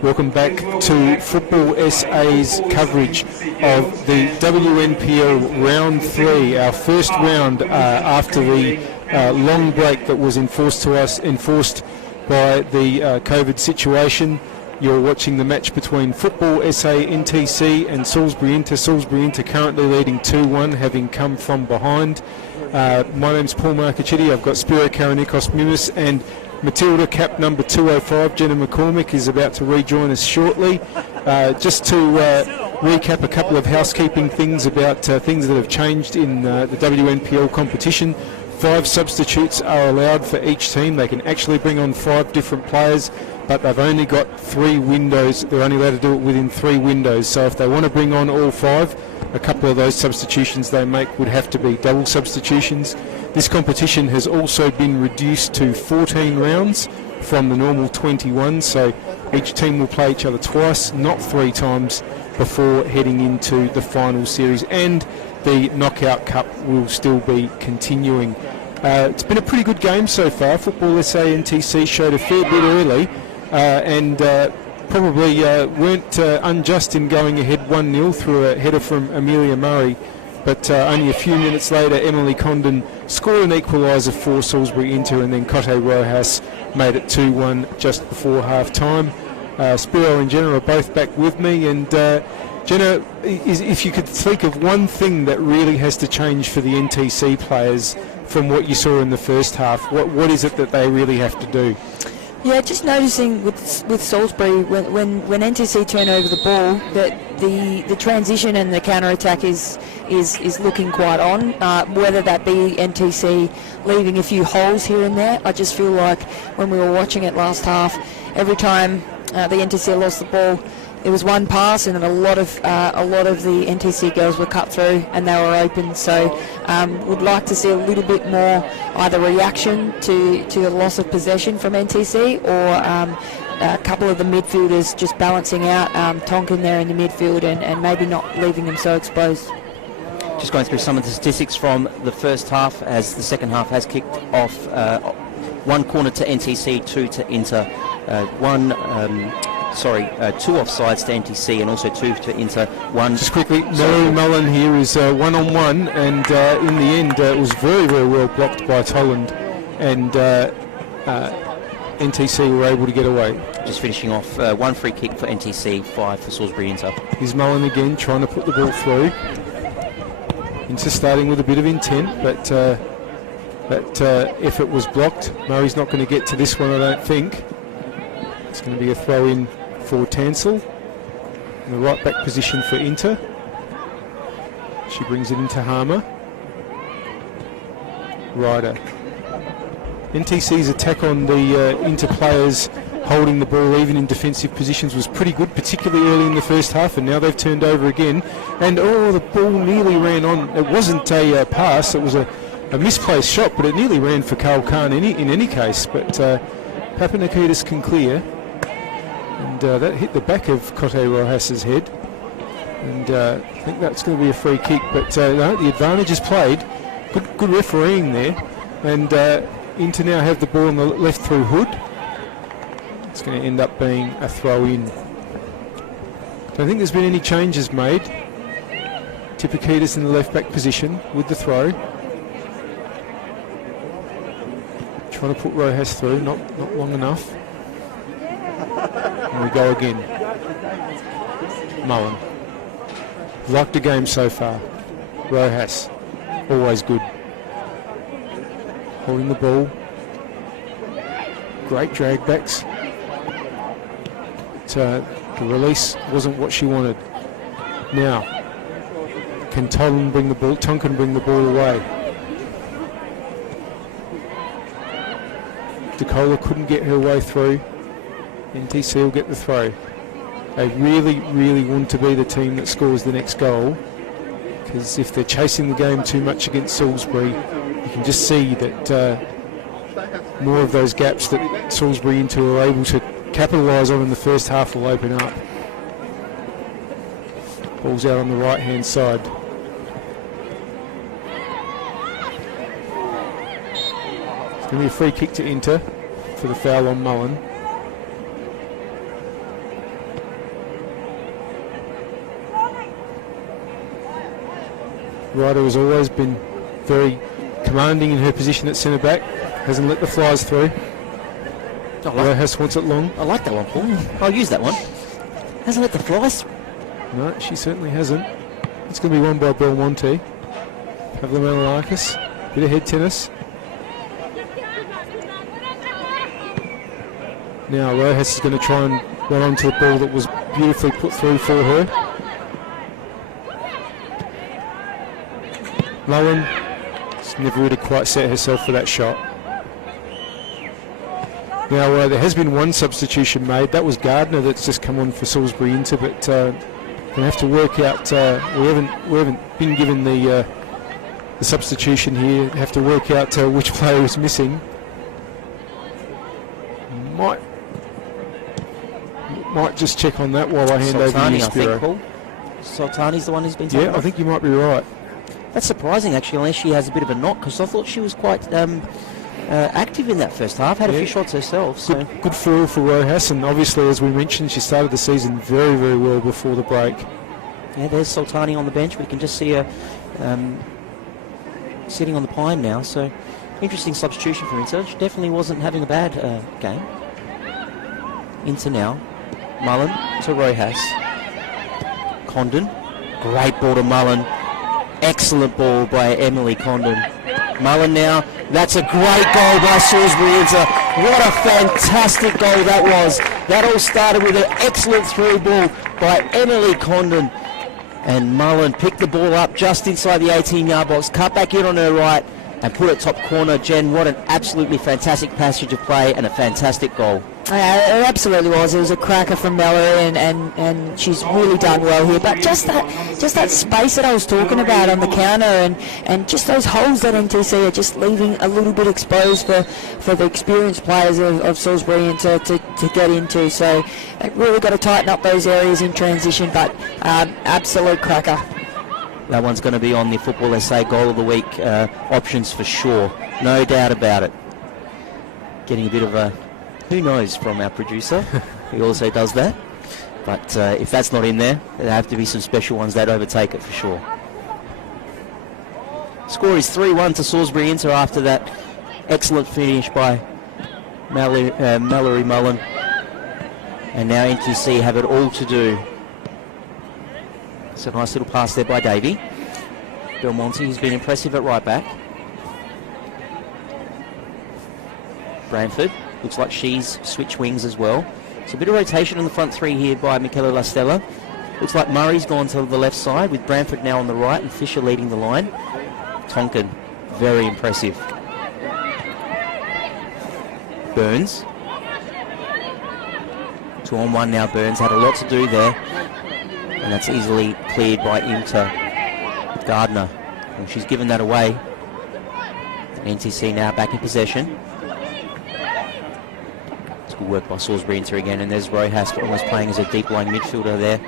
Welcome back to Football SA's coverage of the WNPL Round 3, our first round after the long break that was enforced by the COVID situation. You're watching the match between Football SA NTC and Salisbury Inter. Salisbury Inter currently leading 2-1, having come from behind. My name's Paul Marcachetti. I've got Spiro Karanikos Mimis and Matilda, cap number 205, Jenna McCormick, is about to rejoin us shortly. Just to recap a couple of housekeeping things about things that have changed in the WNPL competition. 5 substitutes are allowed for each team. They can actually bring on 5 different players, but they've only got 3 windows. They're only allowed to do it within 3 windows. So if they want to bring on all 5, a couple of those substitutions they make would have to be double substitutions. This competition has also been reduced to 14 rounds from the normal 21, so each team will play each other twice, not 3 times, before heading into the final series, and the Knockout Cup will still be continuing. It's been a pretty good game so far. Football SA NTC showed a fair bit early and probably weren't unjust in going ahead 1-0 through a header from Amelia Murray. But only a few minutes later, Emily Condon scored an equaliser for Salisbury Inter, and then Cote Rojas made it 2-1 just before half-time. Spiro and Jenna are both back with me, and Jenna, if you could think of one thing that really has to change for the NTC players from what you saw in the first half, what is it that they really have to do? Yeah, just noticing with Salisbury, when NTC turn over the ball, that the transition and the counter-attack is looking quite on, whether that be NTC leaving a few holes here and there. I just feel like when we were watching it last half, every time the NTC lost the ball, there was one pass, and a lot of the NTC girls were cut through and they were open. So would like to see a little bit more either reaction to the loss of possession from NTC, or a couple of the midfielders just balancing out Tonkin there in the midfield and maybe not leaving them so exposed. Just going through some of the statistics from the first half, as the second half has kicked off. 1 corner to NTC, 2 to Inter, 2 offsides to NTC, and also 2 to Inter, 1. Just quickly, Mary Mullen here is one-on-one, and in the end it was very, very well blocked by Toland, and NTC were able to get away. Just finishing off, 1 free kick for NTC, 5 for Salisbury Inter. Here's Mullen again, trying to put the ball through. Inter starting with a bit of intent, but that effort was blocked. Murray's not going to get to this one, I don't think. It's going to be a throw-in for Tansel in the right back position for Inter. She brings it into Harmer. Ryder. NTC's attack on the Inter players holding the ball even in defensive positions was pretty good, particularly early in the first half, and now they've turned over again. And the ball nearly ran on. It wasn't a pass, it was a misplaced shot, but it nearly ran for Carl Khan in any case. But Papanakidis can clear. And that hit the back of Cote Rojas's head, and I think that's going to be a free kick. But no, the advantage is played. Good refereeing there, and Inter now have the ball on the left through Hood. It's going to end up being a throw-in. Don't think there's been any changes made. Tipakidis in the left back position with the throw. Trying to put Rojas through, not long enough. And we go again. Mullen. Liked the game so far. Rojas, always good. Holding the ball. Great drag backs. But, the release wasn't what she wanted. Now, can Tonkin bring the ball away? DeCola couldn't get her way through. NTC will get the throw. They really, really want to be the team that scores the next goal, because if they're chasing the game too much against Salisbury, you can just see that more of those gaps that Salisbury Inter are able to capitalise on in the first half will open up. Ball's out on the right-hand side. It's going to be a free kick to Inter for the foul on Mullen. Ryder has always been very commanding in her position at centre back. Hasn't let the flies through. Rojas wants it long. I like that one, Paul. I'll use that one. Hasn't let the flies. No, she certainly hasn't. It's going to be won by Belmonte. Pavlo Manolakis. Bit of head tennis. Now Rojas is going to try and run onto the ball that was beautifully put through for her. Mullen has never really quite set herself for that shot. Now there has been one substitution made. That was Gardner that's just come on for Salisbury Inter, but going to have to work out. We haven't been given the substitution here. Have to work out which player is missing. Might just check on that while I hand over to you, Spiro. I think, Paul. Sultani's the one who's been taken Yeah, I off. think you might be right. That's surprising, actually, unless she has a bit of a knock, because I thought she was quite active in that first half. Had a few shots herself. So Good foil for Rojas, and obviously, as we mentioned, she started the season very, very well before the break. yeah, there's Sultani on the bench. We can just see her sitting on the pine now. So interesting substitution for Inter. She definitely wasn't having a bad game. Inter now. Mullen to Rojas. Condon. Great ball to Mullen. Excellent ball by Emily Condon. Mullen now. That's a great goal by Salisbury Inter. What a fantastic goal that was. That all started with an excellent through ball by Emily Condon. And Mullen picked the ball up just inside the 18-yard box, cut back in on her right, and put it top corner. Jen, what an absolutely fantastic passage of play and a fantastic goal. It absolutely was. It was a cracker from Mallory, and she's really done well here. But just that space that I was talking about on the counter, and just those holes that NTC are just leaving a little bit exposed for the experienced players of Salisbury to get into. So they've really got to tighten up those areas in transition. But absolute cracker. That one's going to be on the Football SA Goal of the Week options for sure. No doubt about it. Getting a bit of a who knows from our producer. He also does that. But if that's not in there, there have to be some special ones that overtake it for sure. Score is 3-1 to Salisbury Inter after that excellent finish by Mallory Mullen. And now NTC have it all to do. It's a nice little pass there by Davey. Belmonte has been impressive at right back. Branford looks like she's switched wings as well. So a bit of rotation on the front three here by Michaela Lastella. Looks like Murray's gone to the left side with Branford now on the right and Fisher leading the line. Tonkin, very impressive. Burns. 2-on-1 now. Burns had a lot to do there. And that's easily cleared by Inter. Gardner. And she's given that away. NTC now back in possession. Good work by Salisbury Inter again, and there's Rojas almost playing as a deep line midfielder there.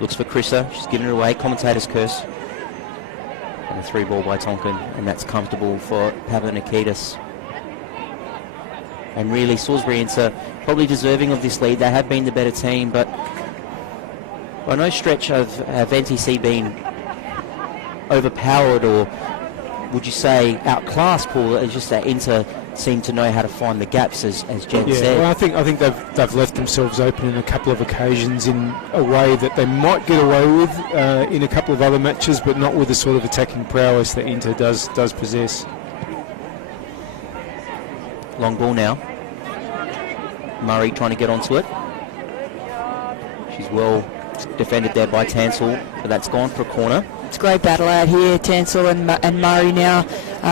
Looks for Chrissa, she's given it away, commentator's curse. And a through ball by Tonkin, and that's comfortable for Pavlinakitis. And really, Salisbury Inter probably deserving of this lead. They have been the better team, but by no stretch have NTC been overpowered, or would you say outclassed, Paul? It's just that Inter seem to know how to find the gaps, as Jen said. Well, I think they've left themselves open in a couple of occasions in a way that they might get away with in a couple of other matches, but not with the sort of attacking prowess that Inter does possess. Long ball now. Murray trying to get onto it. She's well defended there by Tansel, but that's gone for a corner. It's a great battle out here, Tansel and Murray now.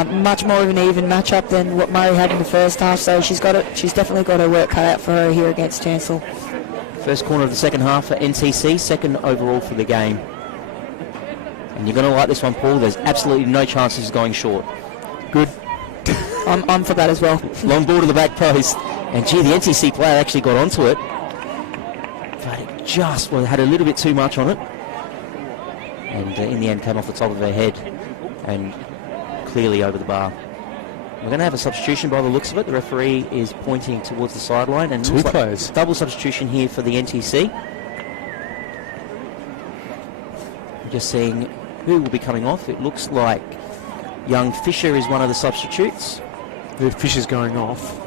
Much more of an even matchup than what Murray had in the first half, so she's definitely got her work cut out for her here against Tansel. First corner of the second half for NTC, second overall for the game. And you're going to like this one, Paul. There's absolutely no chances of going short. Good. I'm for that as well. Long ball to the back post. And gee, the NTC player actually got onto it. But it just had a little bit too much on it. And in the end came off the top of her head and clearly over the bar. We're going to have a substitution by the looks of it. The referee is pointing towards the sideline, and two players. Like double substitution here for the NTC. Just seeing who will be coming off. It looks like young Fisher is one of the substitutes. The Fisher's going off.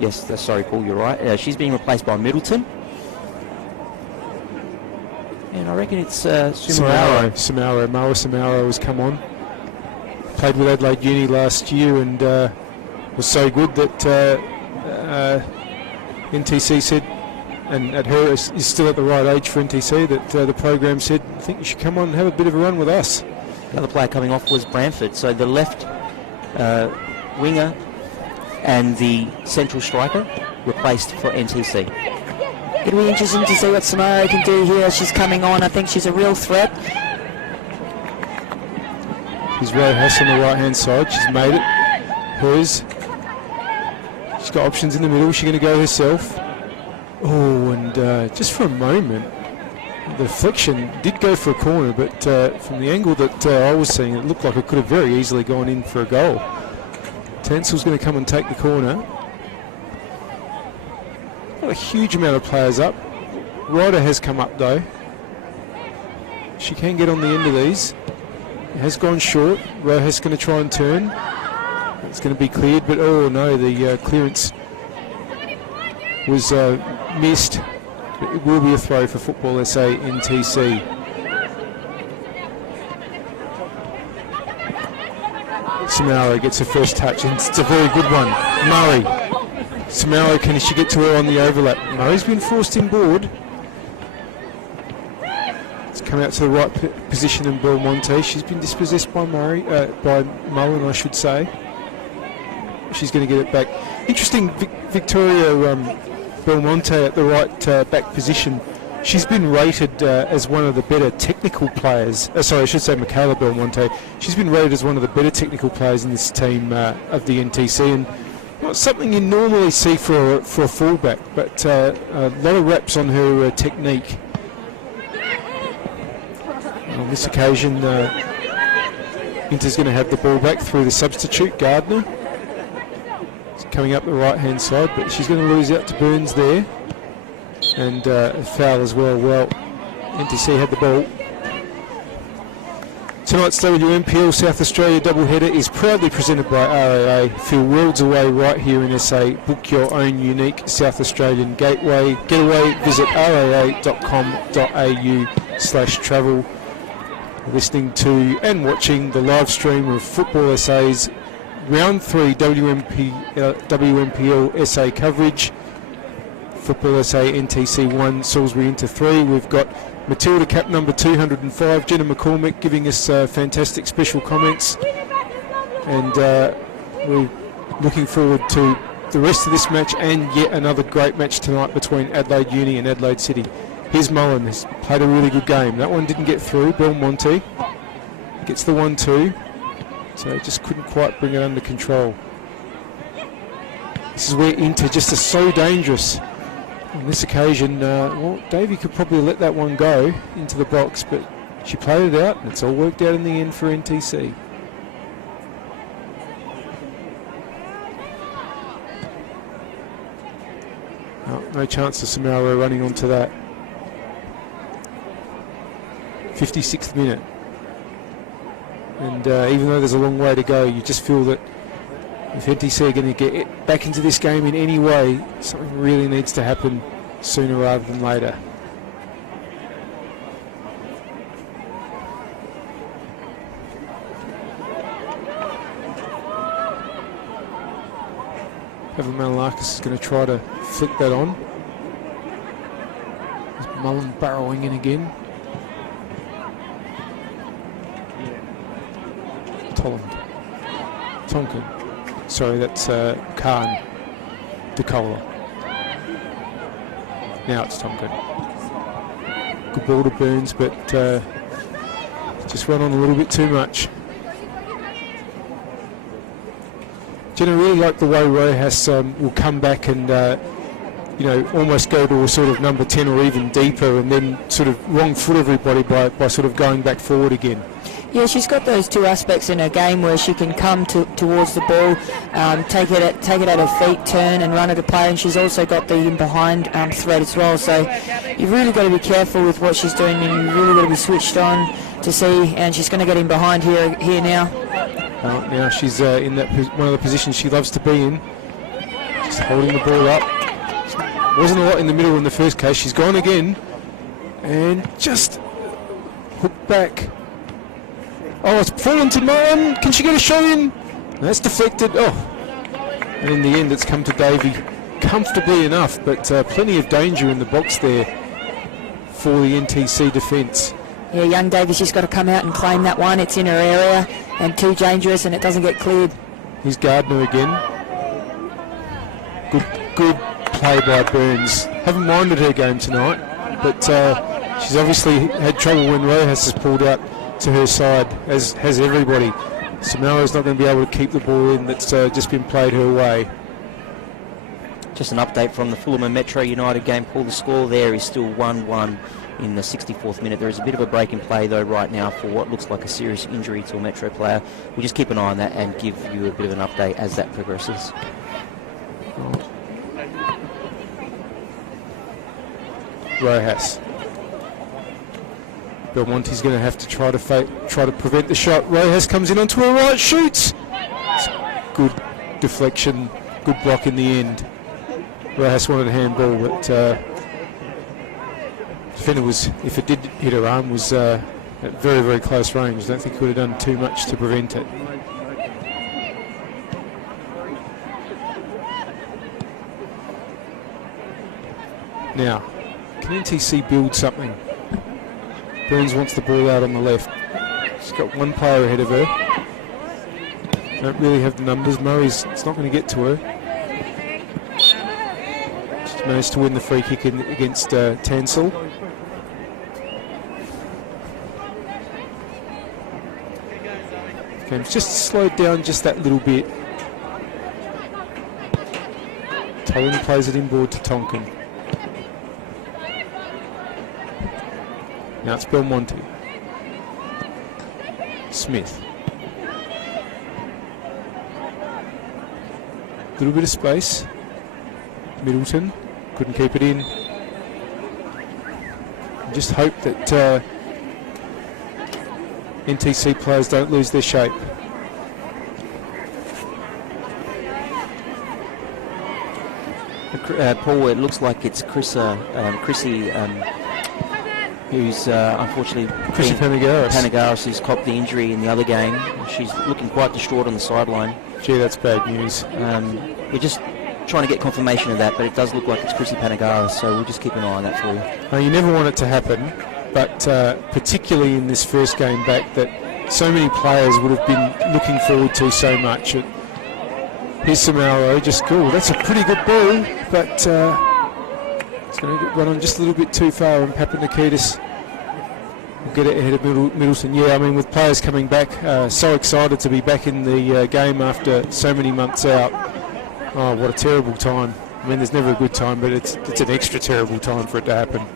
Yes, sorry, Paul, you're right. She's being replaced by Middleton. And I reckon it's Samaro. Mara Samaro has come on. Played with Adelaide Uni last year and was so good that NTC said, and at her is still at the right age for NTC, that the program said, I think you should come on and have a bit of a run with us. The other player coming off was Bramford. So the left winger and the central striker replaced for NTC. It'll be interesting to see what Samara can do here. She's coming on. I think she's a real threat. Here's Rojas on the right-hand side. She's made it. Hers. She's got options in the middle. She's going to go herself. Oh, and just for a moment, the deflection did go for a corner, but from the angle that I was seeing, it looked like it could have very easily gone in for a goal. Tansel's going to come and take the corner. Not a huge amount of players up. Ryder has come up though. She can get on the end of these. It has gone short. Rojas going to try and turn. It's going to be cleared, but oh no, the clearance was missed. But it will be a throw for Football SA NTC. Samaro gets her first touch, and it's a very good one. Murray. Samaro, can she get to her on the overlap? Murray's been forced inboard. It's come out to the right position in Belmonte. She's been dispossessed by by Mullen, I should say. She's going to get it back. Interesting, Victoria Belmonte at the right back position. She's been rated as one of the better technical players. Sorry, I should say Michaela Belmonte. She's been rated as one of the better technical players in this team of the NTC, and not something you normally see for a fullback, but a lot of reps on her technique. On this occasion, Inter's going to have the ball back through the substitute, Gardner. It's coming up the right-hand side, but she's going to lose out to Burns there. And a foul as well. Well, NTC had the ball. Tonight's WNPL South Australia doubleheader is proudly presented by RAA. Feel worlds away right here in SA. Book your own unique South Australian getaway. Visit raa.com.au/travel. Listening to and watching the live stream of Football SA's Round 3 WNPL SA coverage. Football SA NTC 1, Salisbury Inter 3. We've got Matilda cap number 205, Jenna McCormick, giving us fantastic special comments. And we're looking forward to the rest of this match and yet another great match tonight between Adelaide Uni and Adelaide City. Here's Mullen, has played a really good game. That one didn't get through. Belmonte gets the 1-2, so just couldn't quite bring it under control. This is where Inter just is so dangerous. On this occasion, well, Davey could probably let that one go into the box, but she played it out, and it's all worked out in the end for NTC. Oh, no chance of Samaro running onto that. 56th minute. And even though there's a long way to go, you just feel that if NTC are going to get back into this game in any way, something really needs to happen sooner rather than later. Pavel Manolakis is going to try to flick that on. There's Mullen barrowing in again. Tonkin. Sorry, that's Khan. DeCola. Now it's Tonkin. Good ball to Burns, but just run on a little bit too much. Jenna, really like the way Rojas will come back and almost go to a sort of number 10 or even deeper, and then sort of wrong foot everybody by sort of going back forward again. Yeah, she's got those two aspects in her game where she can come towards the ball, take it at her feet, turn and run at a player, and she's also got the in-behind threat as well. So you've really got to be careful with what she's doing, and you've really got to be switched on to see, and she's going to get in behind here now. Now she's in that one of the positions she loves to be in. Just holding the ball up. Wasn't a lot in the middle in the first case. She's gone again. And just hooked back. Oh, it's fallen to Mum. Can she get a shot in? That's deflected. Oh. And in the end, it's come to Davey comfortably enough, but plenty of danger in the box there for the NTC defence. Yeah, young Davies just got to come out and claim that one. It's in her area and too dangerous, and it doesn't get cleared. Here's Gardner again. Good play by Burns. Haven't minded her game tonight, but she's obviously had trouble when Rojas has pulled out to her side, as has everybody. Samoa's not going to be able to keep the ball in that's just been played her way. Just an update from the Fulham and Metro United game, Paul. The score there is still 1-1 in the 64th minute. There is a bit of a break in play, though, right now for what looks like a serious injury to a Metro player. We'll just keep an eye on that and give you a bit of an update as that progresses. Rojas. Belmonte's going to have to try to prevent the shot. Rojas comes in onto her right, shoots. It's good deflection, good block in the end. Rojas wanted a handball, but defender was, if it did hit her arm, was at very, very close range. I don't think he would have done too much to prevent it. Now, can NTC build something? Burns wants the ball out on the left. She's got one player ahead of her. Don't really have the numbers. Murray's, it's not going to get to her. She's managed to win the free kick against Tansel. Game's just slowed down just that little bit. Tolan plays it inboard to Tonkin. Now it's Belmonte. Smith. Little bit of space. Middleton couldn't keep it in. Just hope that NTC players don't lose their shape. Paul, it looks like it's Chrissy, who's unfortunately Chrissy Panagaris, who's copped the injury in the other game. She's looking quite distraught on the sideline. Gee, that's bad news. We're just trying to get confirmation of that, but it does look like it's Chrissy Panagaris, so we'll just keep an eye on that for you. Now, you never want it to happen, but particularly in this first game back that so many players would have been looking forward to so much. Here's Samaro, just cool. That's a pretty good ball, but it's going to run on just a little bit too far, and Papanikidis will get it ahead of Middleton. Yeah, I mean, with players coming back, so excited to be back in the game after so many months out. Oh, what a terrible time. I mean, there's never a good time, but it's an extra terrible time for it to happen.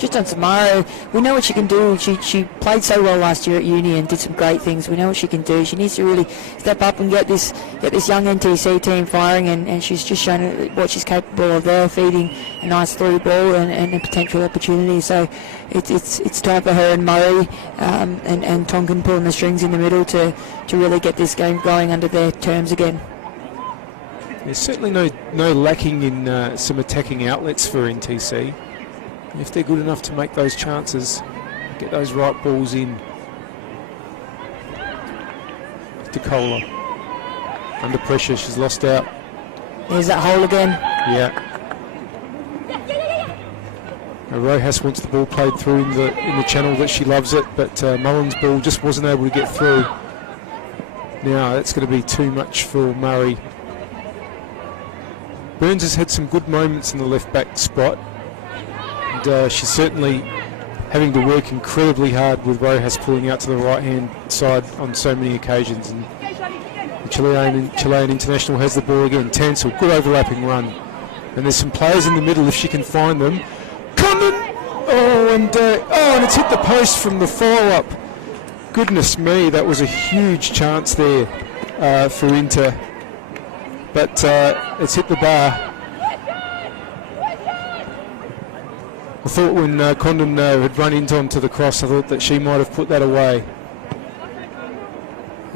Just on Samaro, we know what she can do. She played so well last year at uni and did some great things. We know what she can do. She needs to really step up and get this young NTC team firing, and she's just shown what she's capable of there, feeding a nice through ball and a potential opportunity. So it's time for her and Murray and Tonkin pulling the strings in the middle to really get this game going under their terms again. There's certainly no lacking in some attacking outlets for NTC. If they're good enough to make those chances, get those right balls in. DeCola. Under pressure, she's lost out. There's that hole again. Yeah. Rojas wants the ball played through in the channel that she loves it, but Mullen's ball just wasn't able to get through. Now that's going to be too much for Murray. Burns has had some good moments in the left back spot. And she's certainly having to work incredibly hard with Rojas pulling out to the right-hand side on so many occasions. And the Chilean international has the ball again. Tansel, good overlapping run. And there's some players in the middle if she can find them. Condon! And it's hit the post from the follow-up. Goodness me, that was a huge chance there for Inter. But it's hit the bar. I thought when Condon had run onto the cross, I thought that she might have put that away.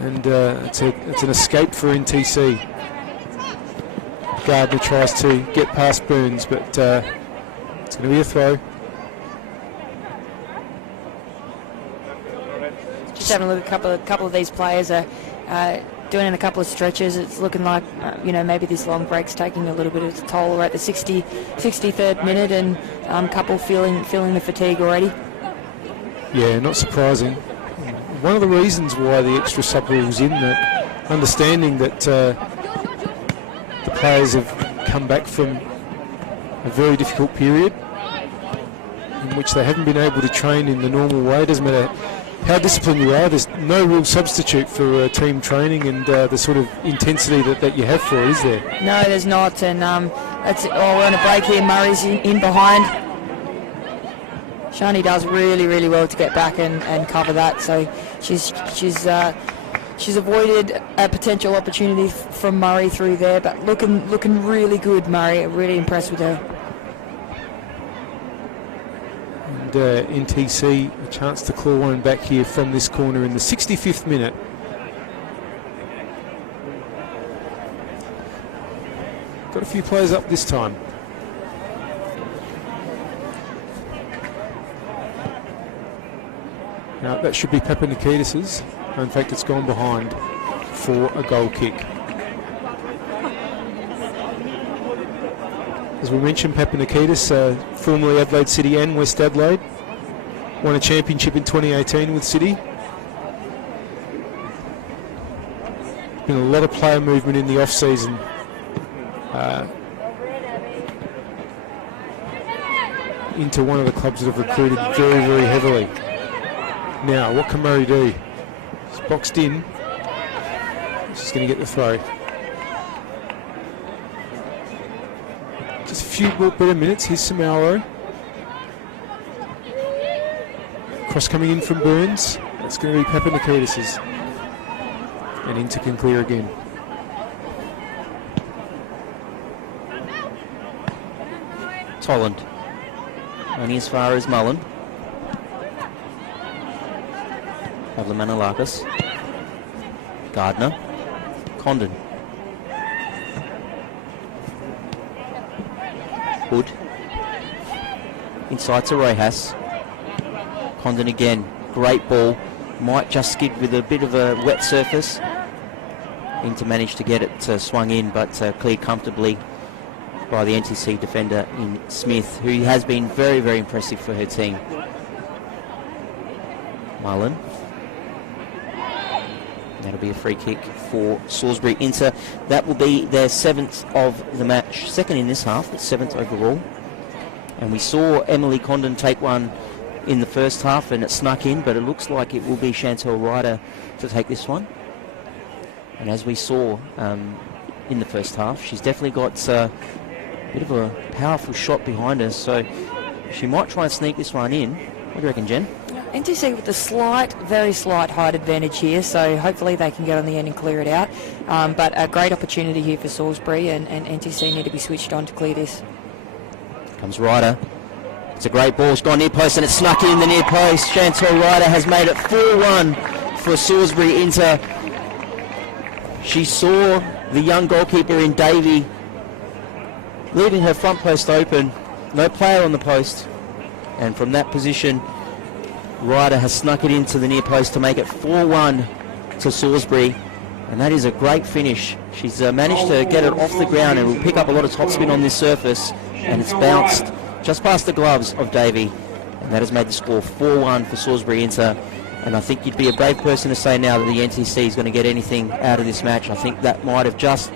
And it's an escape for NTC. Gardner tries to get past Burns, but it's going to be a throw. Just having a look at a couple of these players are doing in a couple of stretches. It's looking like maybe this long break's taking a little bit of a toll. We're at the 63rd minute, and couple feeling the fatigue already. Yeah, not surprising. One of the reasons why the extra sub rule's in, that understanding that the players have come back from a very difficult period in which they haven't been able to train in the normal way. It doesn't matter how disciplined you are, there's no real substitute for team training and the sort of intensity that you have for it, is there? No, there's not, and we're on a break here. Murray's in behind. Shani does really, really well to get back and cover that, so she's avoided a potential opportunity from Murray through there, but looking really good, Murray. Really impressed with her. And NTC a chance to claw one back here from this corner in the 65th minute. Got a few players up this time. Now that should be Papanikidis's. In fact, it's gone behind for a goal kick. As we mentioned, Papanikidis, formerly Adelaide City and West Adelaide, won a championship in 2018 with City. Been a lot of player movement in the off-season. Into one of the clubs that have recruited very, very heavily. Now, what can Murray do? He's boxed in. She's going to get the throw. Just a few better minutes. Here's Samaro. Cross coming in from Burns. That's going to be Papanikidis's. And Inter can clear again. Tolland. Only as far as Mullen. Pavlamanolakis. Gardner. Condon. Hood. Inside to Rojas. Condon again. Great ball. Might just skid with a bit of a wet surface. Inter managed to get it swung in, but cleared comfortably by the NTC defender in Smith, who has been very, very impressive for her team. Mullen. That'll be a free kick for Salisbury Inter. That will be their 7th of the match. Second in this half, but 7th overall. And we saw Emily Condon take one in the first half and it snuck in, but it looks like it will be Chantel Ryder to take this one. And as we saw in the first half, she's definitely got a bit of a powerful shot behind her, so she might try and sneak this one in. What do you reckon, Jen? NTC with a very slight height advantage here, so hopefully they can get on the end and clear it out. But a great opportunity here for Salisbury, and NTC need to be switched on to clear this. Comes Ryder. It's a great ball. It's gone near post and it's snuck in the near post. Chantal Ryder has made it 4-1 for Salisbury Inter. She saw the young goalkeeper in Davey leaving her front post open. No player on the post. And from that position, Ryder has snuck it into the near post to make it 4-1 to Salisbury. And that is a great finish. She's managed to get it off the ground and will pick up a lot of topspin on this surface. And it's bounced just past the gloves of Davey. And that has made the score 4-1 for Salisbury Inter. And I think you'd be a brave person to say now that the NTC is going to get anything out of this match. I think that might have just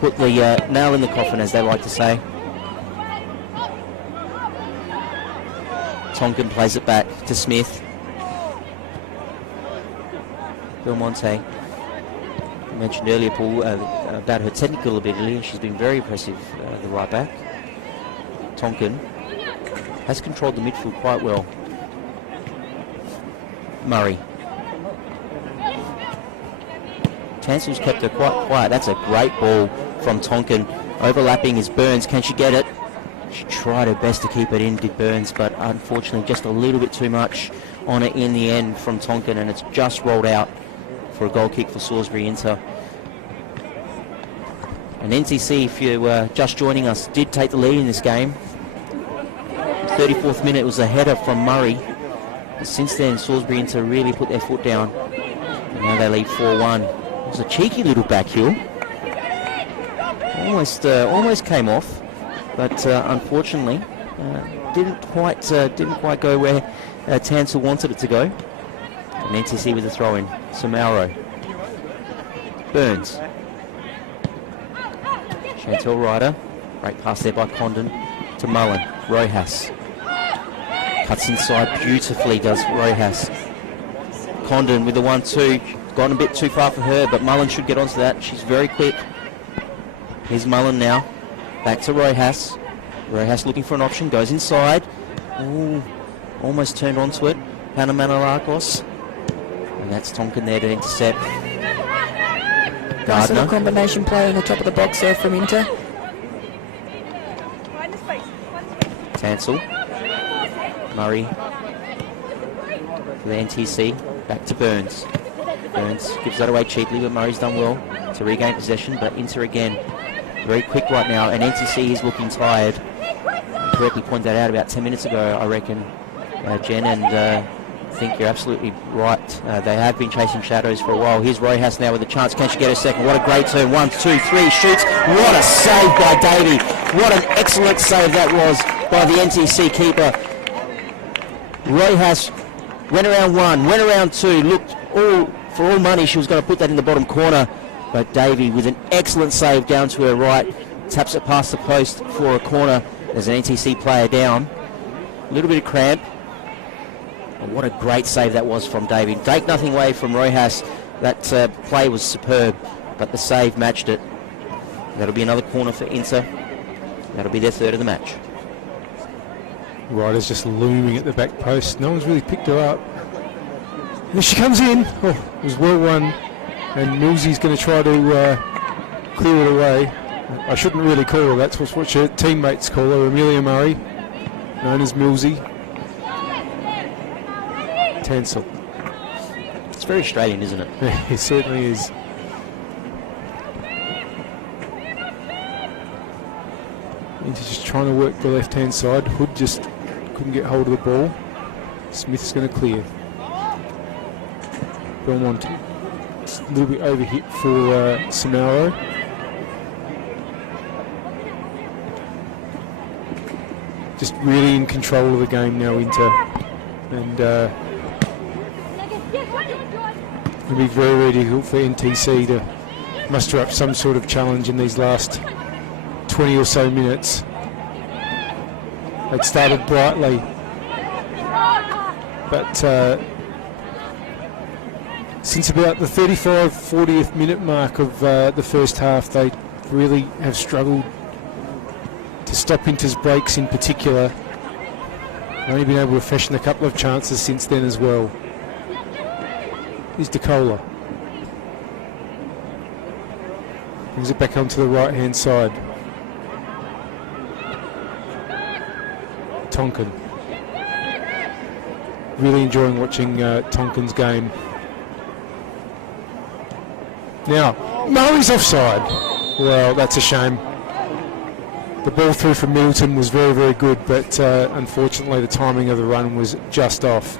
put the nail in the coffin, as they like to say. Tonkin plays it back to Smith. Belmonte. I mentioned earlier, Paul, about her technical ability. She's been very impressive, the right back. Tonkin has controlled the midfield quite well. Murray. Tansel's kept her quite quiet. That's a great ball from Tonkin. Overlapping is Burns. Can she get it? She tried her best to keep it in, did Burns, but unfortunately just a little bit too much on it in the end from Tonkin, and it's just rolled out for a goal kick for Salisbury Inter. And NTC, if you were just joining us, did take the lead in this game. 34th minute was a header from Murray. But since then, Salisbury Inter really put their foot down. And now they lead 4-1. It was a cheeky little back heel. Almost came off, but unfortunately didn't quite go where Tansel wanted it to go. And NTC with a throw in. Samauro. Burns. Chantel Ryder. Great pass there by Condon to Mullen. Rojas. Cuts inside beautifully, does Rojas. Condon with the 1-2. Gone a bit too far for her, but Mullen should get onto that. She's very quick. Here's Mullen now. Back to Rojas. Rojas looking for an option. Goes inside. Ooh, almost turned onto it. Panamanalakos. And that's Tonkin there to intercept. Nice little Gardner. combination play on the top of the box there from Inter. Tansel. Murray. For the NTC. Back to Burns. Burns gives that away cheaply, but Murray's done well to regain possession, but Inter again. Very quick right now, and NTC is looking tired. You correctly pointed that out about 10 minutes ago, I reckon, Jen, and I think you're absolutely right. They have been chasing shadows for a while. Here's Rojas now with a chance. Can she get her second? What a great turn. 1, 2, 3, shoots. What a save by Davey. What an excellent save that was by the NTC keeper. Rojas went around 1, went around 2, looked for all money she was going to put that in the bottom corner. But Davey with an excellent save down to her right, taps it past the post for a corner. There's an NTC player down. A little bit of cramp. And what a great save that was from Davey. Take nothing away from Rojas. That play was superb, but the save matched it. That'll be another corner for Inter. That'll be their third of the match. Ryder's just looming at the back post. No one's really picked her up. And she comes in. Oh, it was well run. And Millsy's going to try to clear it away. I shouldn't really call her. That's what her teammates call her. Amelia Murray, known as Millsy. Tansel. It's very Australian, isn't it? Yeah, it certainly is. He's just trying to work the left-hand side. Hood just couldn't get hold of the ball. Smith's going to clear. Belmont. It's a little bit overhit for Samauro. Just really in control of the game now, Inter. And it'll be very, very difficult for NTC to muster up some sort of challenge in these last 20 or so minutes. They'd started brightly, but since about the 35-40th minute mark of the first half, they really have struggled to stop Inter's breaks in particular. They've only been able to fashion a couple of chances since then as well. Here's DeCola. Brings it back onto the right-hand side. Tonkin. Really enjoying watching Tonkin's game. Now, Murray's offside. Well, that's a shame. The ball through from Middleton was very, very good, but unfortunately the timing of the run was just off.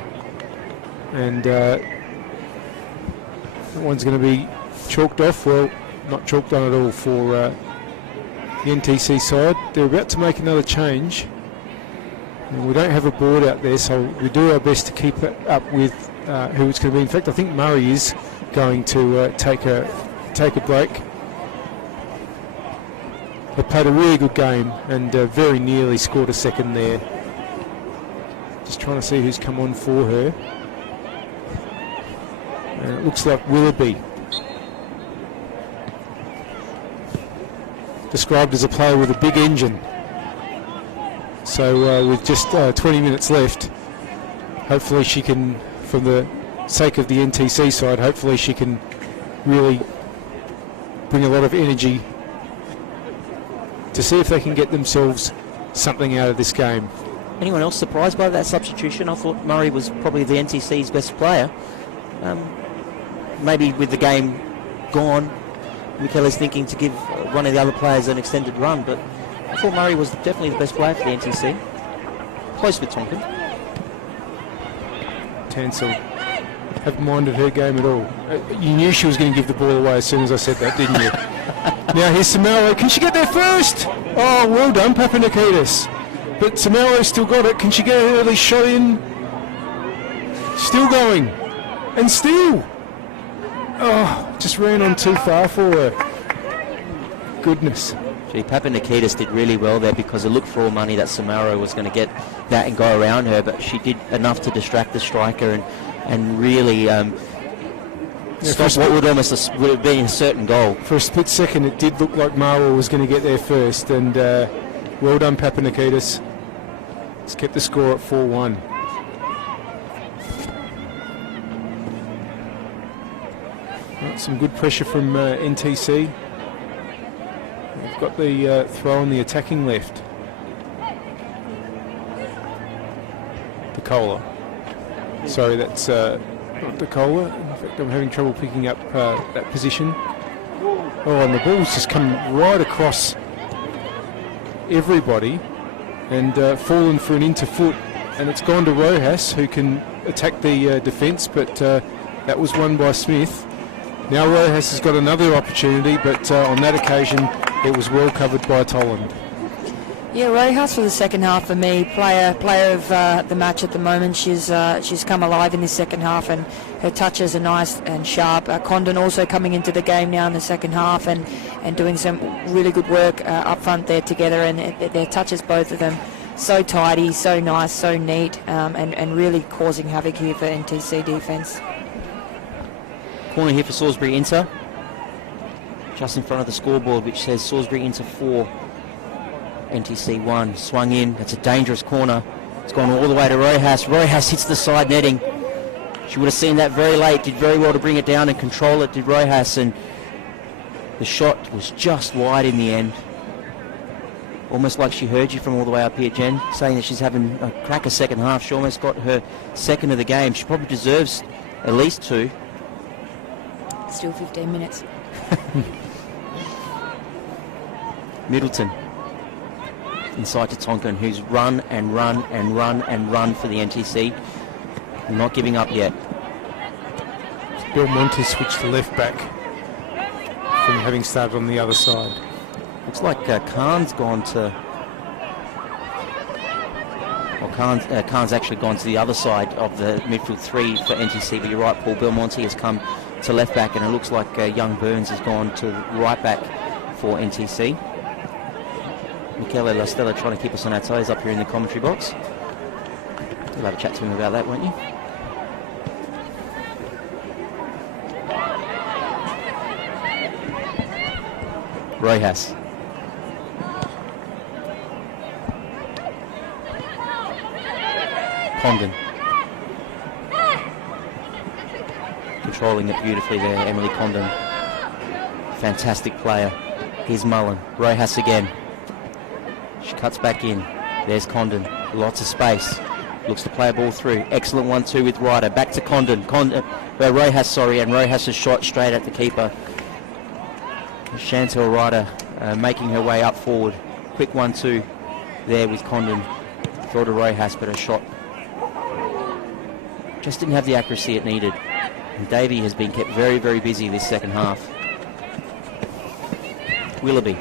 And that one's going to be chalked off. Well, not chalked on at all for the NTC side. They're about to make another change. And we don't have a board out there, so we do our best to keep it up with who it's going to be. In fact, I think Murray is going to take a break. They played a really good game and very nearly scored a second there. Just trying to see who's come on for her. And it looks like Willoughby. Described as a player with a big engine. So with just 20 minutes left, hopefully she can, for the sake of the NTC side, hopefully she can really bring a lot of energy to see if they can get themselves something out of this game. Anyone else surprised by that substitution? I thought Murray was probably the NTC's best player. Maybe with the game gone, Michele's thinking to give one of the other players an extended run, but I thought Murray was definitely the best player for the NTC. Close with Tonkin. Tansel haven't minded her game at all. You knew she was going to give the ball away as soon as I said that, didn't you? Now here's Samaro. Can she get there first? Oh, well done, Papanikidis. But Samaro's still got it. Can she get an early shot in? Still going. And still. Oh, just ran on too far for her. Goodness. Gee, Papanikidis did really well there because it looked for all money that Samaro was going to get that and go around her, but she did enough to distract the striker and really stop what would have been a certain goal. For a split second, it did look like Marwa was going to get there first, and well done, Papanikidis. It's kept the score at 4-1. Some good pressure from NTC. We've got the throw on the attacking left. Decola. Sorry, that's not Decola. In fact, I'm having trouble picking up that position. Oh, and the ball's just come right across everybody and fallen for an interfoot, and it's gone to Rojas, who can attack the defence, but that was won by Smith. Now Rojas has got another opportunity, but on that occasion it was well covered by Toland. Yeah, Rojas for the second half for me, player of the match at the moment. She's come alive in the second half, and her touches are nice and sharp. Condon also coming into the game now in the second half and doing some really good work up front there together, and their touches, both of them, so tidy, so nice, so neat, and really causing havoc here for NTC defence. Corner here for Salisbury Inter, just in front of the scoreboard, which says Salisbury Inter 4, NTC 1. Swung in. That's a dangerous corner. It's gone all the way to Rojas. Rojas hits the side netting. She would have seen that very late. Did very well to bring it down and control it, did Rojas, and the shot was just wide in the end. Almost like she heard you from all the way up here, Jen, saying that she's having a cracker second half. She almost got her second of the game. She probably deserves at least 2. Still 15 minutes. Middleton inside to Tonkin, who's run and run and run and run for the NTC. Not giving up yet. Bill Monty switched to left back from having started on the other side. Looks like Khan's gone to... Well, Khan's actually gone to the other side of the midfield 3 for NTC, but you're right, Paul. Bill Monty has come to left back, and it looks like young Burns has gone to right back for NTC. Michele Lastella trying to keep us on our toes up here in the commentary box. We'll have a chat to him about that, won't you? Rojas. Condon. Controlling it beautifully there, Emily Condon. Fantastic player. Here's Mullen. Rojas again. She cuts back in. There's Condon. Lots of space. Looks to play a ball through. Excellent 1-2 with Ryder. Back to Condon. Rojas, and Rojas has shot straight at the keeper. Chantel Ryder making her way up forward. Quick 1-2 there with Condon. Throw to Rojas, but a shot just didn't have the accuracy it needed. And Davey has been kept very, very busy this second half. Willoughby.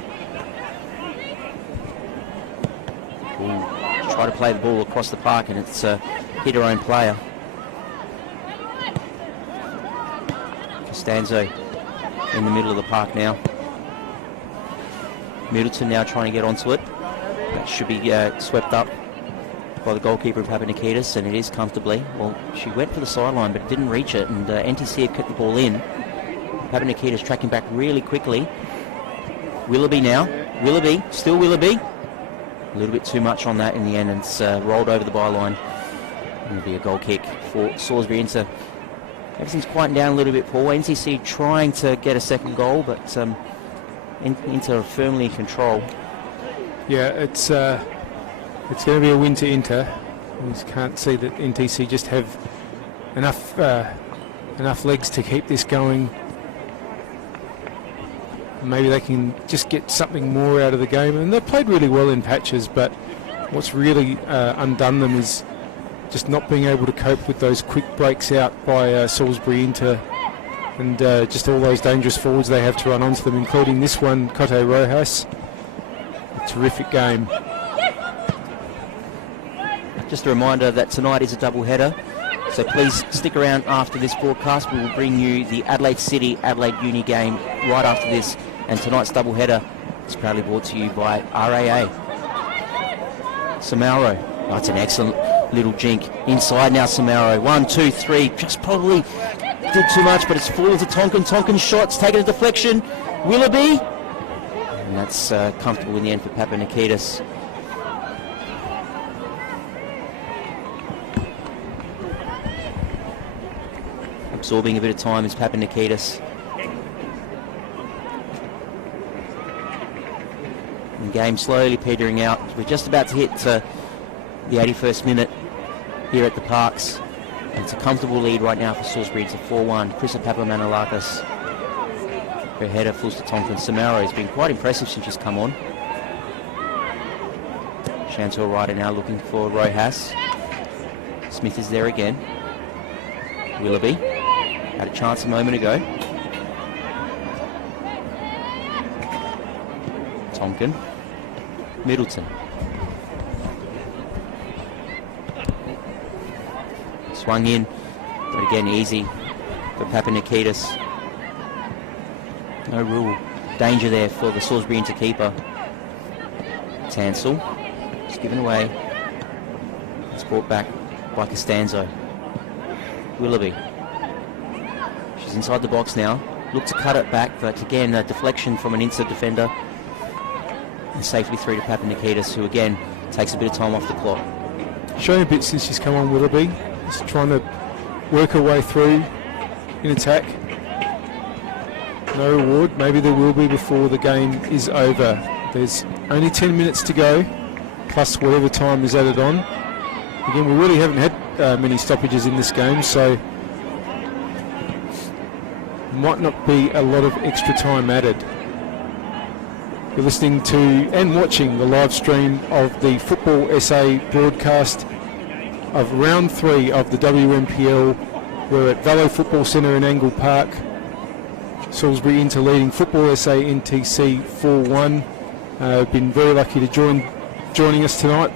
Try to play the ball across the park, and it's hit her own player. Costanzo in the middle of the park now. Middleton now trying to get onto it. That should be swept up by the goalkeeper of Papanikidis, and it is comfortably. Well, she went for the sideline, but didn't reach it, and NTC have kept the ball in. Papanikidis tracking back really quickly. Willoughby now. Willoughby, still Willoughby. A little bit too much on that in the end, and it's rolled over the byline. It'll be a goal kick for Salisbury Inter. Everything's quieting down a little bit, Paul. NTC trying to get a second goal, but Inter firmly in control. Yeah, it's It's going to be a win to Inter. We just can't see that NTC just have enough legs to keep this going. Maybe they can just get something more out of the game. And they've played really well in patches, but what's really undone them is just not being able to cope with those quick breaks out by Salisbury Inter, and just all those dangerous forwards they have to run onto them, including this one, Cote Rojas. A terrific game. Just a reminder that tonight is a double header, so please stick around after this broadcast. We will bring you the Adelaide City Adelaide Uni game right after this, and tonight's double header is proudly brought to you by RAA. Samauro, that's an excellent little jink inside now. Samauro, 1, 2, 3, just probably did too much, but it's fallen to Tonkin. Tonkin's shot's taken a deflection. Willoughby, and that's comfortable in the end for Papanikitis. Absorbing a bit of time is Papanikitis. The game slowly petering out. We're just about to hit the 81st minute here at the Parks. And it's a comfortable lead right now for Salisbury. It's a 4-1. Chris Papamanolakis. Her header falls to Tonkin. Samauro has been quite impressive since she's come on. Chantal Ryder now looking for Rojas. Smith is there again. Willoughby had a chance a moment ago. Tonkin. Middleton. Swung in, but again easy for Papanikitis. No real danger there for the Salisbury Inter keeper. Tansel. It's given away. It's brought back by Costanzo. Willoughby. She's inside the box now. Look to cut it back, but again a deflection from an Inter defender. And safely through to Papanikitis, who again takes a bit of time off the clock. Showing a bit since she's come on, Willoughby. Just trying to work her way through in attack. No reward. Maybe there will be before the game is over. There's only 10 minutes to go, plus whatever time is added on. Again, we really haven't had many stoppages in this game, so might not be a lot of extra time added. You're listening to and watching the live stream of the Football SA broadcast of round 3 of the WNPL. We're at Vallow Football Centre in Angle Park. Salisbury Inter leading Football SA NTC 4-1. Been very lucky to joining us tonight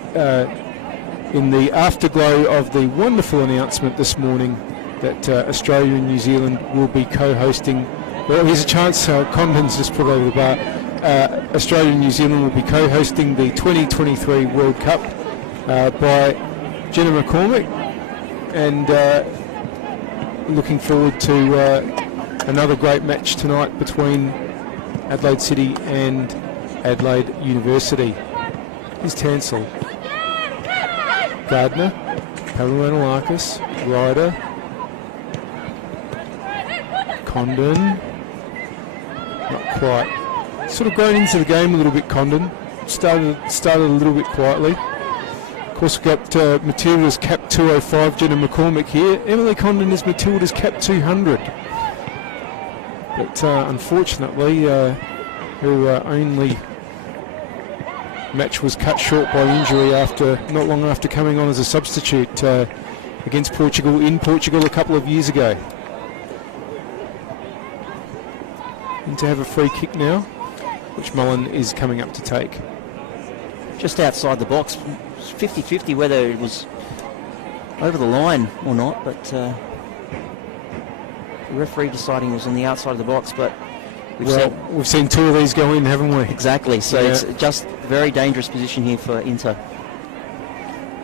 in the afterglow of the wonderful announcement this morning that Australia and New Zealand will be co-hosting. Well, here's a chance. Condon's just put over the bar. Australia and New Zealand will be co-hosting the 2023 World Cup by Jenna McCormick, and looking forward to another great match tonight between Adelaide City and Adelaide University. Here's Tansel. Gardner, Papamanolakis, Ryder, Condon, not quite. Sort of grown into the game a little bit, Condon. Started a little bit quietly. Of course, we've got Matilda's cap 205, Jenna McCormick here. Emily Condon is Matilda's cap 200. But unfortunately, her only match was cut short by injury not long after coming on as a substitute against Portugal in Portugal a couple of years ago. And to have a free kick now, which Mullen is coming up to take. Just outside the box, 50-50 whether it was over the line or not, but the referee deciding it was on the outside of the box, but we've seen 2 of these go in, haven't we? Exactly, so yeah. It's just a very dangerous position here for Inter.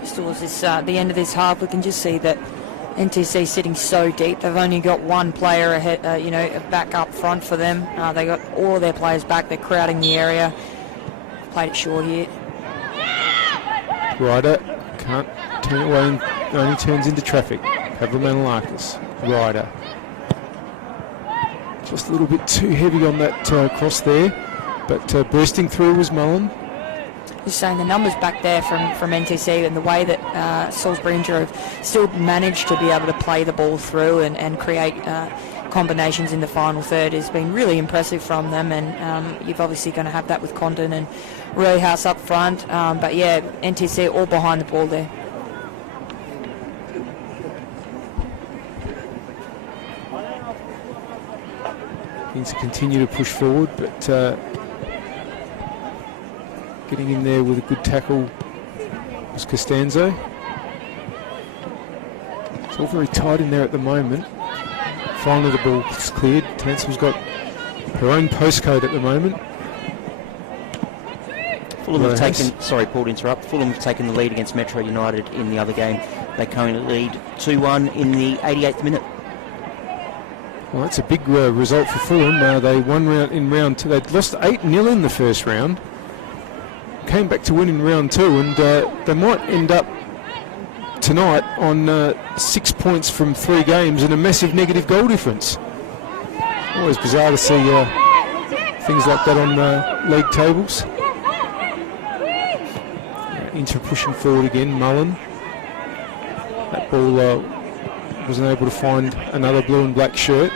Just towards this, the end of this half, we can just see that NTC sitting so deep. They've only got one player ahead, back up front for them. They got all of their players back. They're crowding the area. Played it short here. Ryder can't turn it away, and only turns into traffic. Papamanolakis. Ryder. Just a little bit too heavy on that cross there, but bursting through was Mullen. just saying the numbers back there from NTC and the way that Salisbury Inter have still managed to be able to play the ball through and create combinations in the final third has been really impressive from them, and you're obviously going to have that with Condon and Royhouse up front, but yeah, NTC all behind the ball there. Needs to continue to push forward, but getting in there with a good tackle was Costanzo. It's all very tight in there at the moment. Finally the ball's cleared. Tansel's got her own postcode at the moment. Fulham have taken, sorry Paul to interrupt, Fulham have taken the lead against Metro United in the other game. They currently lead 2-1 in the 88th minute. Well, that's a big result for Fulham. They won in round 2. They'd lost 8-0 in the first round. Came back to win in round 2, and they might end up tonight on 6 points from 3 games and a massive negative goal difference. Always bizarre to see things like that on league tables. Inter pushing forward again, Mullen. That ball wasn't able to find another blue and black shirt.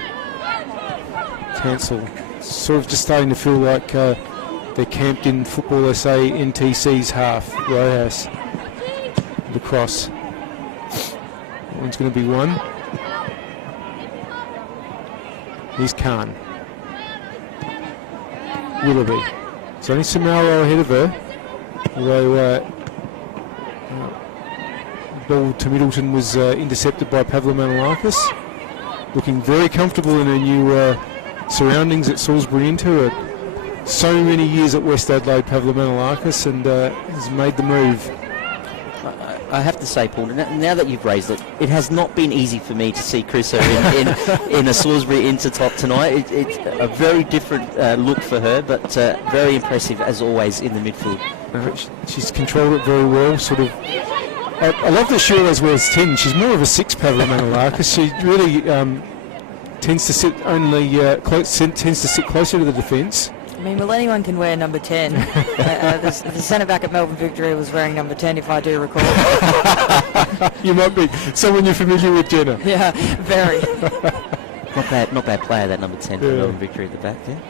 Tansel sort of just starting to feel like they're camped in Football SA NTC's half. Rojas, the cross. That one's going to be one. Here's Khan. Willoughby. It's only Samaro ahead of her. Although ball to Middleton was intercepted by Pavla Manolakis. Looking very comfortable in her new surroundings at Salisbury Inter. So many years at West Adelaide, Pavla Manolakis, and has made the move. I have to say, Paul, now that you've raised it, it has not been easy for me to see Chris in a Salisbury Inter top tonight. It's a very different look for her, but very impressive as always in the midfield. She's controlled it very well. Sort of. I love that she always wears 10. She's more of a 6, Pavla Manolakis. She really tends to sit closer to the defence. I mean, well, anyone can wear number 10. The centre back at Melbourne Victory was wearing number 10, if I do recall. You might be someone you're familiar with, Jenna. Yeah, very. Not bad player, that number 10 for Melbourne Victory at the back there.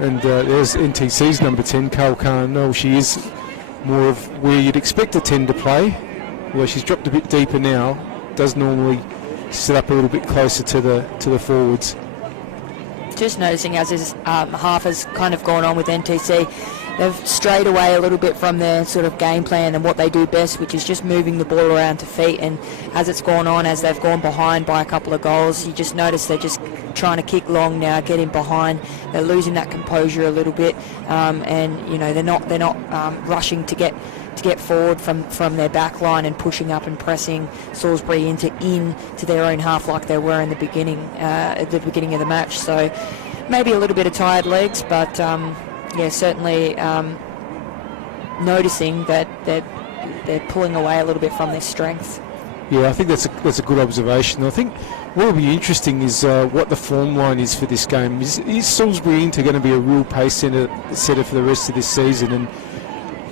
And there's NTC's number 10, Carl Khan. No, she is more of where you'd expect a 10 to play. Although she's dropped a bit deeper now. Does normally sit up a little bit closer to the forwards. Just noticing as this half has kind of gone on with NTC, they've strayed away a little bit from their sort of game plan and what they do best, which is just moving the ball around to feet. And as it's gone on, as they've gone behind by a couple of goals, you just notice they're just trying to kick long now, get in behind. They're losing that composure a little bit, and you know they're not rushing to get forward from their back line and pushing up and pressing Salisbury into their own half like they were in the beginning at the beginning of the match. So maybe a little bit of tired legs, but yeah, certainly noticing that they're pulling away a little bit from their strength. Yeah, I think that's a good observation. I think what will be interesting is what the form line is for this game. Is Salisbury Inter going to be a real pace setter for the rest of this season? And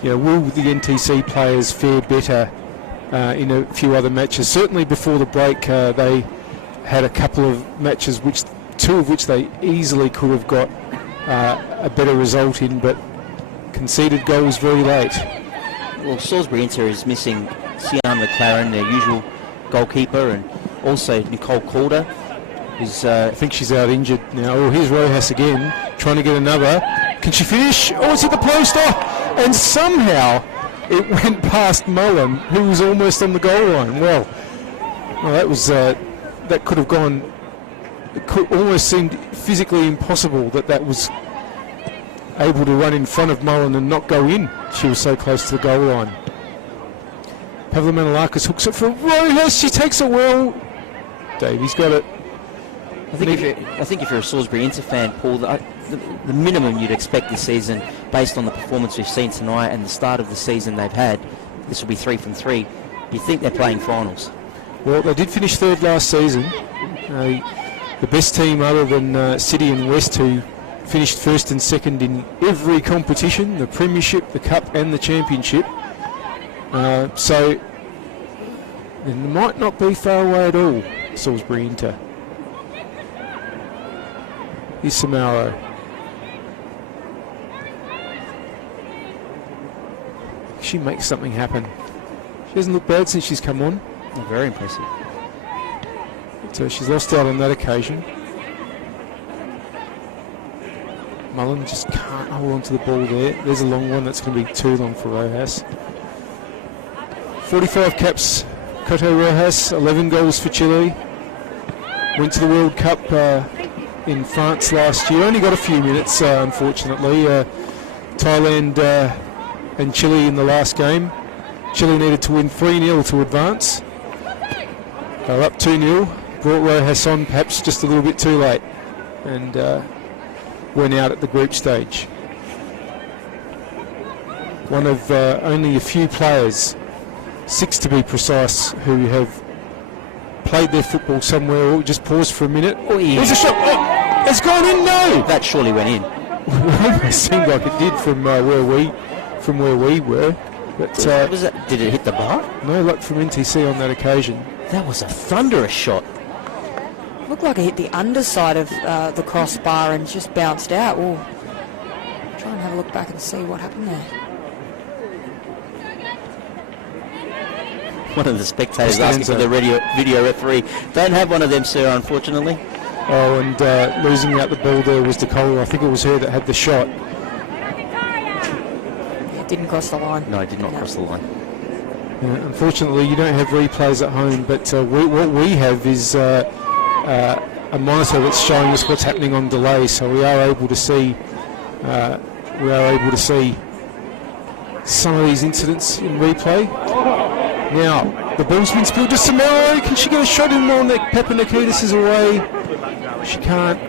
you know, will the NTC players fare better in a few other matches? Certainly before the break, they had a couple of matches, two of which they easily could have got a better result in, but conceded goals very late. Well, Salisbury Inter is missing Sian McLaren, their usual goalkeeper, and also Nicole Calder, who's I think she's out injured now. Oh, here's Rojas again, trying to get another. Can she finish? Oh, it's hit the post. And somehow it went past Mullen, who was almost on the goal line. Well, that was that could have gone. It almost seemed physically impossible that was able to run in front of Mullen and not go in. She was so close to the goal line. Pavla Manolakis hooks it for Rojas. She takes it well. Davies got it. I think if you're a Salisbury Inter fan, Paul, the minimum you'd expect this season, based on the performance we've seen tonight and the start of the season they've had, this will be 3 from 3. You think they're playing finals? Well, they did finish third last season. The best team other than City and West, who finished first and second in every competition, the Premiership, the Cup and the Championship. So they might not be far away at all, Salisbury Inter. Here's Samaro. She makes something happen. She hasn't looked bad since she's come on. Oh, very impressive. So she's lost out on that occasion. Mullen just can't hold on to the ball there. There's a long one that's going to be too long for Rojas. 45 caps, Coto Rojas, 11 goals for Chile. Went to the World Cup in France last year. Only got a few minutes, unfortunately. Thailand and Chile in the last game. Chile needed to win 3-0 to advance. They were up 2-0. Brought Rojas on perhaps just a little bit too late. And went out at the group stage. One of only a few players, 6 to be precise, who have played their football somewhere or just paused for a minute. Oh, yeah. There's a shot. Oh, it's gone in. No, That surely went in. it almost seemed like it did from where we were. But Was that, did it hit the bar? no luck from NTC on that occasion. That was a thunderous shot. Looked like it hit the underside of the crossbar and just bounced out. Ooh. Try and have a look back and see what happened there. One of the spectators asking for the video referee. Don't have one of them, sir, unfortunately. Oh, and losing out the ball there was DeCola. I think it was her that had the shot. It didn't cross the line. No, it did not cross the line. Unfortunately, you don't have replays at home, but what we have is a monitor that's showing us what's happening on delay, so we are able to see some of these incidents in replay. Now the ball's been spilled to Samaro. Can she get a shot in on that? Pepper Nikitas is away. She can't.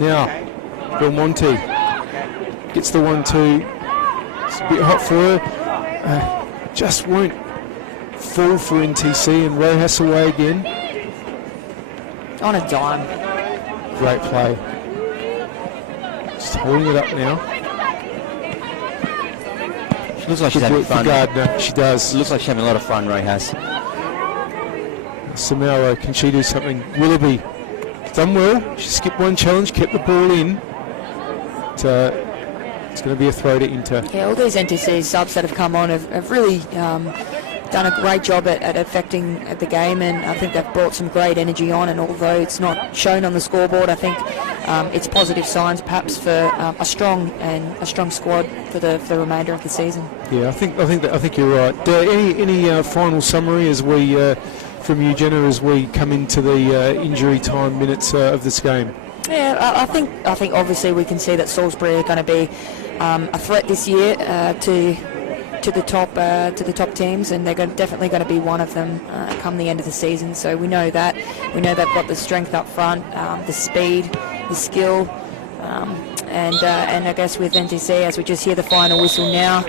Now Belmonte gets the 1-2. It's a bit hot for her. Just won't fall for NTC, and Rojas away again. On a dime. Great play. Just holding it up now. She looks like she's Good having work for fun. Gardner. She does. Looks like she's having a lot of fun, Rojas. Samaro, can she do something? Willoughby done well. She skipped one challenge, kept the ball in. It's going to be a throw to Inter. Yeah, all these NTC subs that have come on have really done a great job at affecting the game, and I think they've brought some great energy on, and although it's not shown on the scoreboard, I think it's positive signs perhaps for a strong squad for the remainder of the season. Yeah, I think you're right. Any final summary as we from you, Jenna, as we come into the injury time minutes of this game? Yeah, I think obviously we can see that Salisbury are going to be a threat this year to the top teams, and they're definitely going to be one of them come the end of the season. So we know that. We know they've got the strength up front, the speed, the skill, and I guess with NTC, as we just hear the final whistle now,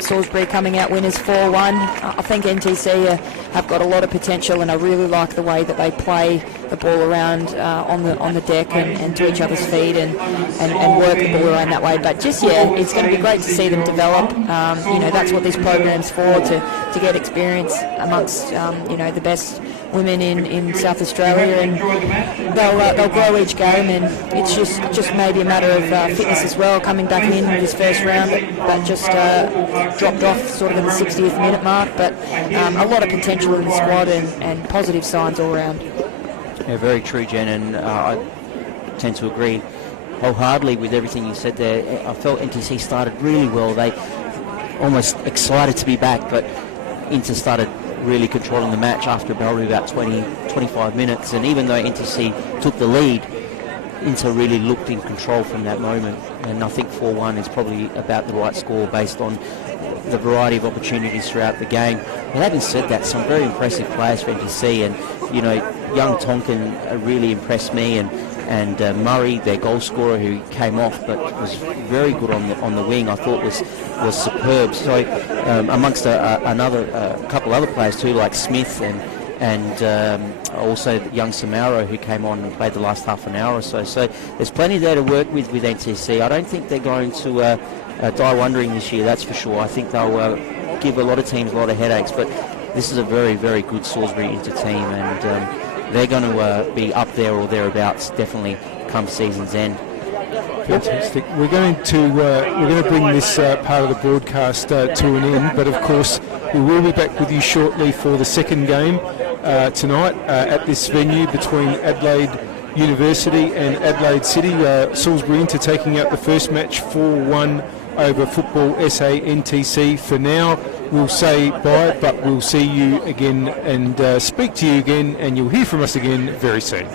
Salisbury coming out winners 4-1. I think NTC have got a lot of potential, and I really like the way that they play the ball around on the deck and to each other's feet and work the ball around that way. But just it's going to be great to see them develop. That's what this program's for, to get experience amongst the best women in South Australia, and they'll grow each game, and it's just maybe a matter of fitness as well, coming back in this first round that just dropped off sort of in the 60th minute mark, but a lot of potential in the squad and positive signs all around. Yeah, very true, Jen, and I tend to agree wholeheartedly with everything you said there. I felt NTC started really well. They almost excited to be back, but Inter started really controlling the match after probably about 20-25 minutes, and even though NTC took the lead, Inter really looked in control from that moment, and I think 4-1 is probably about the right score based on the variety of opportunities throughout the game. But having said that, some very impressive players for NTC, and young Tonkin really impressed me, and Murray, their goal scorer, who came off but was very good on the wing, I thought was superb. So amongst another couple other players too, like Smith and also young Samaro, who came on and played the last half an hour or so. So there's plenty there to work with NTC. I don't think they're going to die wondering this year, that's for sure. I think they'll give a lot of teams a lot of headaches, but this is a very, very good Salisbury Inter team, and they're going to be up there or thereabouts definitely come season's end. Fantastic. We're going to bring this part of the broadcast to an end, but of course we will be back with you shortly for the second game tonight at this venue between Adelaide University and Adelaide City. Salisbury Inter taking out the first match 4-1 over Football SA NTC. For now, we'll say bye, but we'll see you again and speak to you again, and you'll hear from us again very soon.